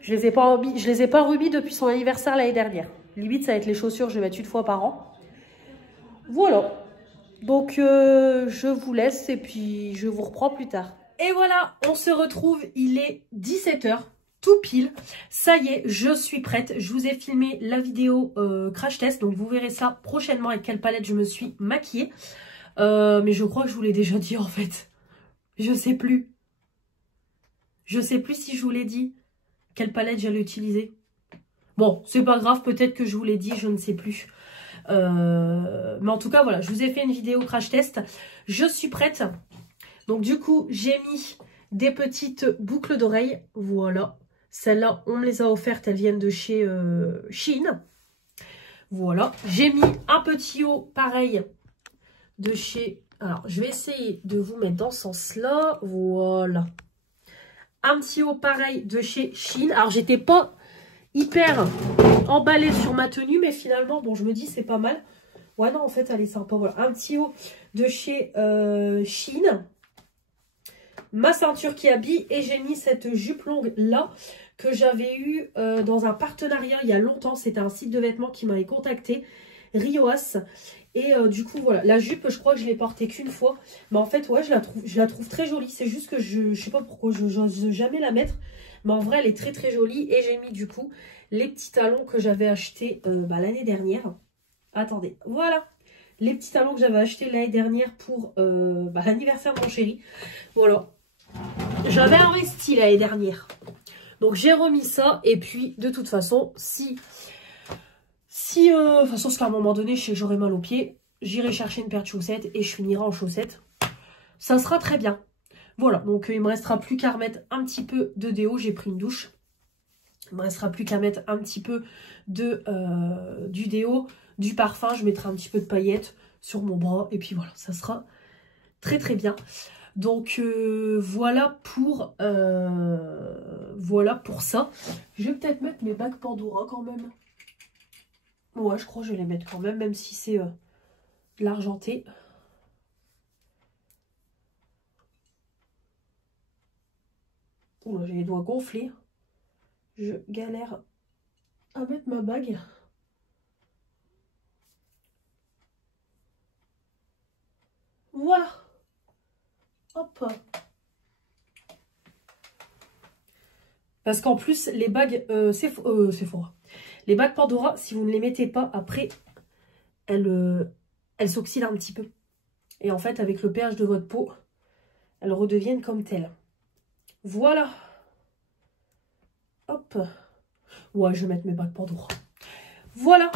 Je les ai pas remis depuis son anniversaire l'année dernière. Limite, ça va être les chaussures, je vais mettre une fois par an. Voilà. Donc, je vous laisse et puis je vous reprends plus tard. Et voilà, on se retrouve, il est 17 h. Tout pile, ça y est, je suis prête. Je vous ai filmé la vidéo crash test, donc vous verrez ça prochainement avec quelle palette je me suis maquillée. Mais je crois que je vous l'ai déjà dit en fait. Je sais plus. Je sais plus si je vous l'ai dit quelle palette j'allais utiliser. Bon, c'est pas grave, peut-être que je vous l'ai dit, je ne sais plus. Mais en tout cas, voilà, je vous ai fait une vidéo crash test. Je suis prête. Donc du coup, j'ai mis des petites boucles d'oreilles. Voilà. Celles-là, on me les a offertes, elles viennent de chez Shein. Voilà. J'ai mis un petit haut pareil de chez... Alors, je vais essayer de vous mettre dans ce sens-là. Voilà. Un petit haut pareil de chez Shein. Alors, j'étais pas hyper emballée sur ma tenue, mais finalement, bon, je me dis, c'est pas mal. Ouais, non, en fait, elle est sympa. Voilà. Un petit haut de chez Shein. Ma ceinture qui habille et j'ai mis cette jupe longue là que j'avais eu dans un partenariat il y a longtemps. C'était un site de vêtements qui m'avait contacté, Rioas. Et du coup voilà, la jupe je crois que je l'ai portée qu'une fois. Mais en fait ouais, je la trouve très jolie. C'est juste que je sais pas pourquoi je n'ose jamais la mettre. Mais en vrai elle est très très jolie. Et j'ai mis du coup les petits talons que j'avais achetés l'année dernière. Attendez, voilà. Les petits talons que j'avais achetés l'année dernière pour l'anniversaire de mon chéri. Voilà. J'avais investi l'année dernière. Donc j'ai remis ça. Et puis de toute façon, de toute façon, parce qu'à un moment donné, je sais que j'aurai mal aux pieds, j'irai chercher une paire de chaussettes et je finirai en chaussettes. Ça sera très bien. Voilà, donc il me restera plus qu'à remettre un petit peu de déo. J'ai pris une douche. Il me restera plus qu'à mettre un petit peu du déo, du parfum. Je mettrai un petit peu de paillettes sur mon bras. Et puis voilà, ça sera très très bien. Donc voilà pour ça. Je vais peut-être mettre mes bagues Pandora quand même. Ouais, je crois que je vais les mettre quand même, même si c'est de l'argenté. Oula, j'ai les doigts gonflés. Je galère à mettre ma bague. Voilà. Hop. Parce qu'en plus, les bagues, c'est fort. Les bagues Pandora, si vous ne les mettez pas, après, elles s'oxydent un petit peu. Et en fait, avec le pH de votre peau, elles redeviennent comme telles. Voilà. Hop. Ouais, je vais mettre mes bagues Pandora. Voilà.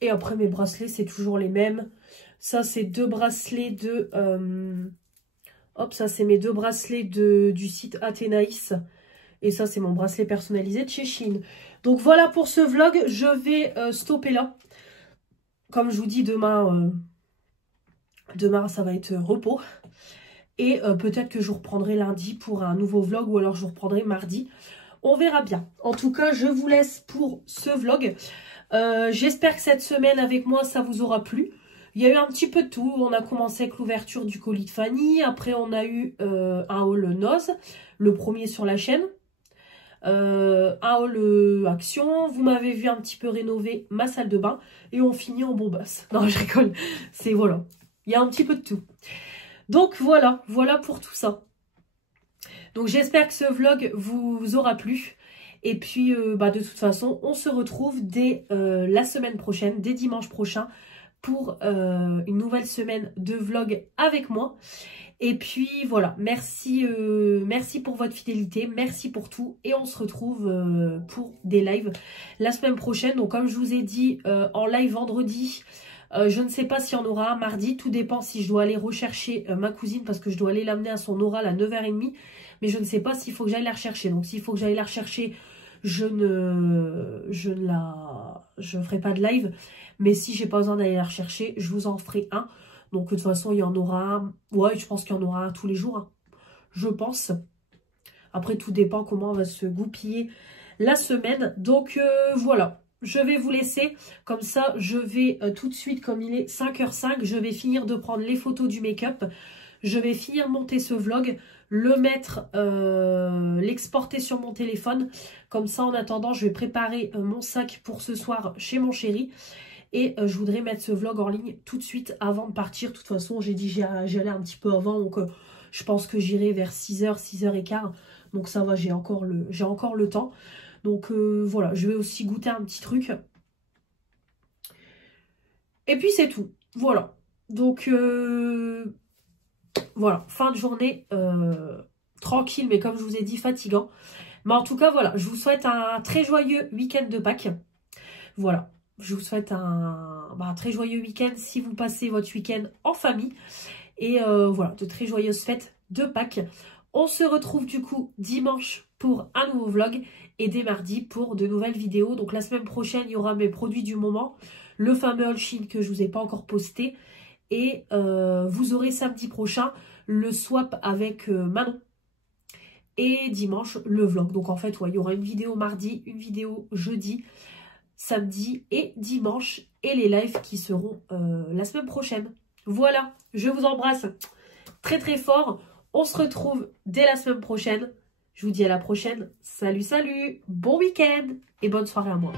Et après, mes bracelets, c'est toujours les mêmes. Ça, c'est deux bracelets de... hop, ça, c'est mes deux bracelets du site Athénaïs. Et ça, c'est mon bracelet personnalisé de chez Shein. Donc, voilà pour ce vlog. Je vais stopper là. Comme je vous dis, demain, ça va être repos. Et peut-être que je vous reprendrai lundi pour un nouveau vlog. Ou alors, je vous reprendrai mardi. On verra bien. En tout cas, je vous laisse pour ce vlog. J'espère que cette semaine avec moi, ça vous aura plu. Il y a eu un petit peu de tout. On a commencé avec l'ouverture du colis de Fanny. Après, on a eu un haul noz, le premier sur la chaîne. Un haul action. Vous m'avez vu un petit peu rénover ma salle de bain. Et on finit en bombasse. Non, je rigole. C'est voilà. Il y a un petit peu de tout. Donc voilà, voilà pour tout ça. Donc j'espère que ce vlog vous aura plu. Et puis de toute façon, on se retrouve dès la semaine prochaine, dès dimanche prochain, pour une nouvelle semaine de vlog avec moi. Et puis voilà, merci pour votre fidélité, merci pour tout. Et on se retrouve pour des lives la semaine prochaine. Donc comme je vous ai dit, en live vendredi, je ne sais pas s'il y en aura un mardi. Tout dépend si je dois aller rechercher ma cousine parce que je dois aller l'amener à son oral à 9h30. Mais je ne sais pas s'il faut que j'aille la rechercher. Donc s'il faut que j'aille la rechercher, je ne ferai pas de live. Mais si j'ai pas besoin d'aller la rechercher, je vous en ferai un. Donc de toute façon, il y en aura un. Ouais, je pense qu'il y en aura un tous les jours. Hein. Je pense. Après, tout dépend comment on va se goupiller la semaine. Donc voilà. Je vais vous laisser. Comme ça, je vais tout de suite, comme il est 5h05, je vais finir de prendre les photos du make-up. Je vais finir de monter ce vlog, le mettre, l'exporter sur mon téléphone. Comme ça, en attendant, je vais préparer mon sac pour ce soir chez mon chéri. Et je voudrais mettre ce vlog en ligne tout de suite avant de partir. De toute façon, j'ai dit j'allais un petit peu avant. Donc, je pense que j'irai vers 6h, 6h15. Donc, ça va, j'ai encore le temps. Donc, voilà, je vais aussi goûter un petit truc. Et puis, c'est tout. Voilà. Donc, voilà, fin de journée tranquille, mais comme je vous ai dit, fatigant. Mais en tout cas, voilà, je vous souhaite un très joyeux week-end de Pâques. Voilà, je vous souhaite un très joyeux week-end si vous passez votre week-end en famille. Et voilà, de très joyeuses fêtes de Pâques. On se retrouve du coup dimanche pour un nouveau vlog et dès mardi pour de nouvelles vidéos. Donc la semaine prochaine, il y aura mes produits du moment, le fameux haul Shein que je ne vous ai pas encore posté. Et vous aurez samedi prochain le swap avec Manon. Et dimanche, le vlog. Donc en fait, ouais, il y aura une vidéo mardi, une vidéo jeudi, samedi et dimanche. Et les lives qui seront la semaine prochaine. Voilà, je vous embrasse très très fort. On se retrouve dès la semaine prochaine. Je vous dis à la prochaine. Salut, salut, bon week-end et bonne soirée à moi.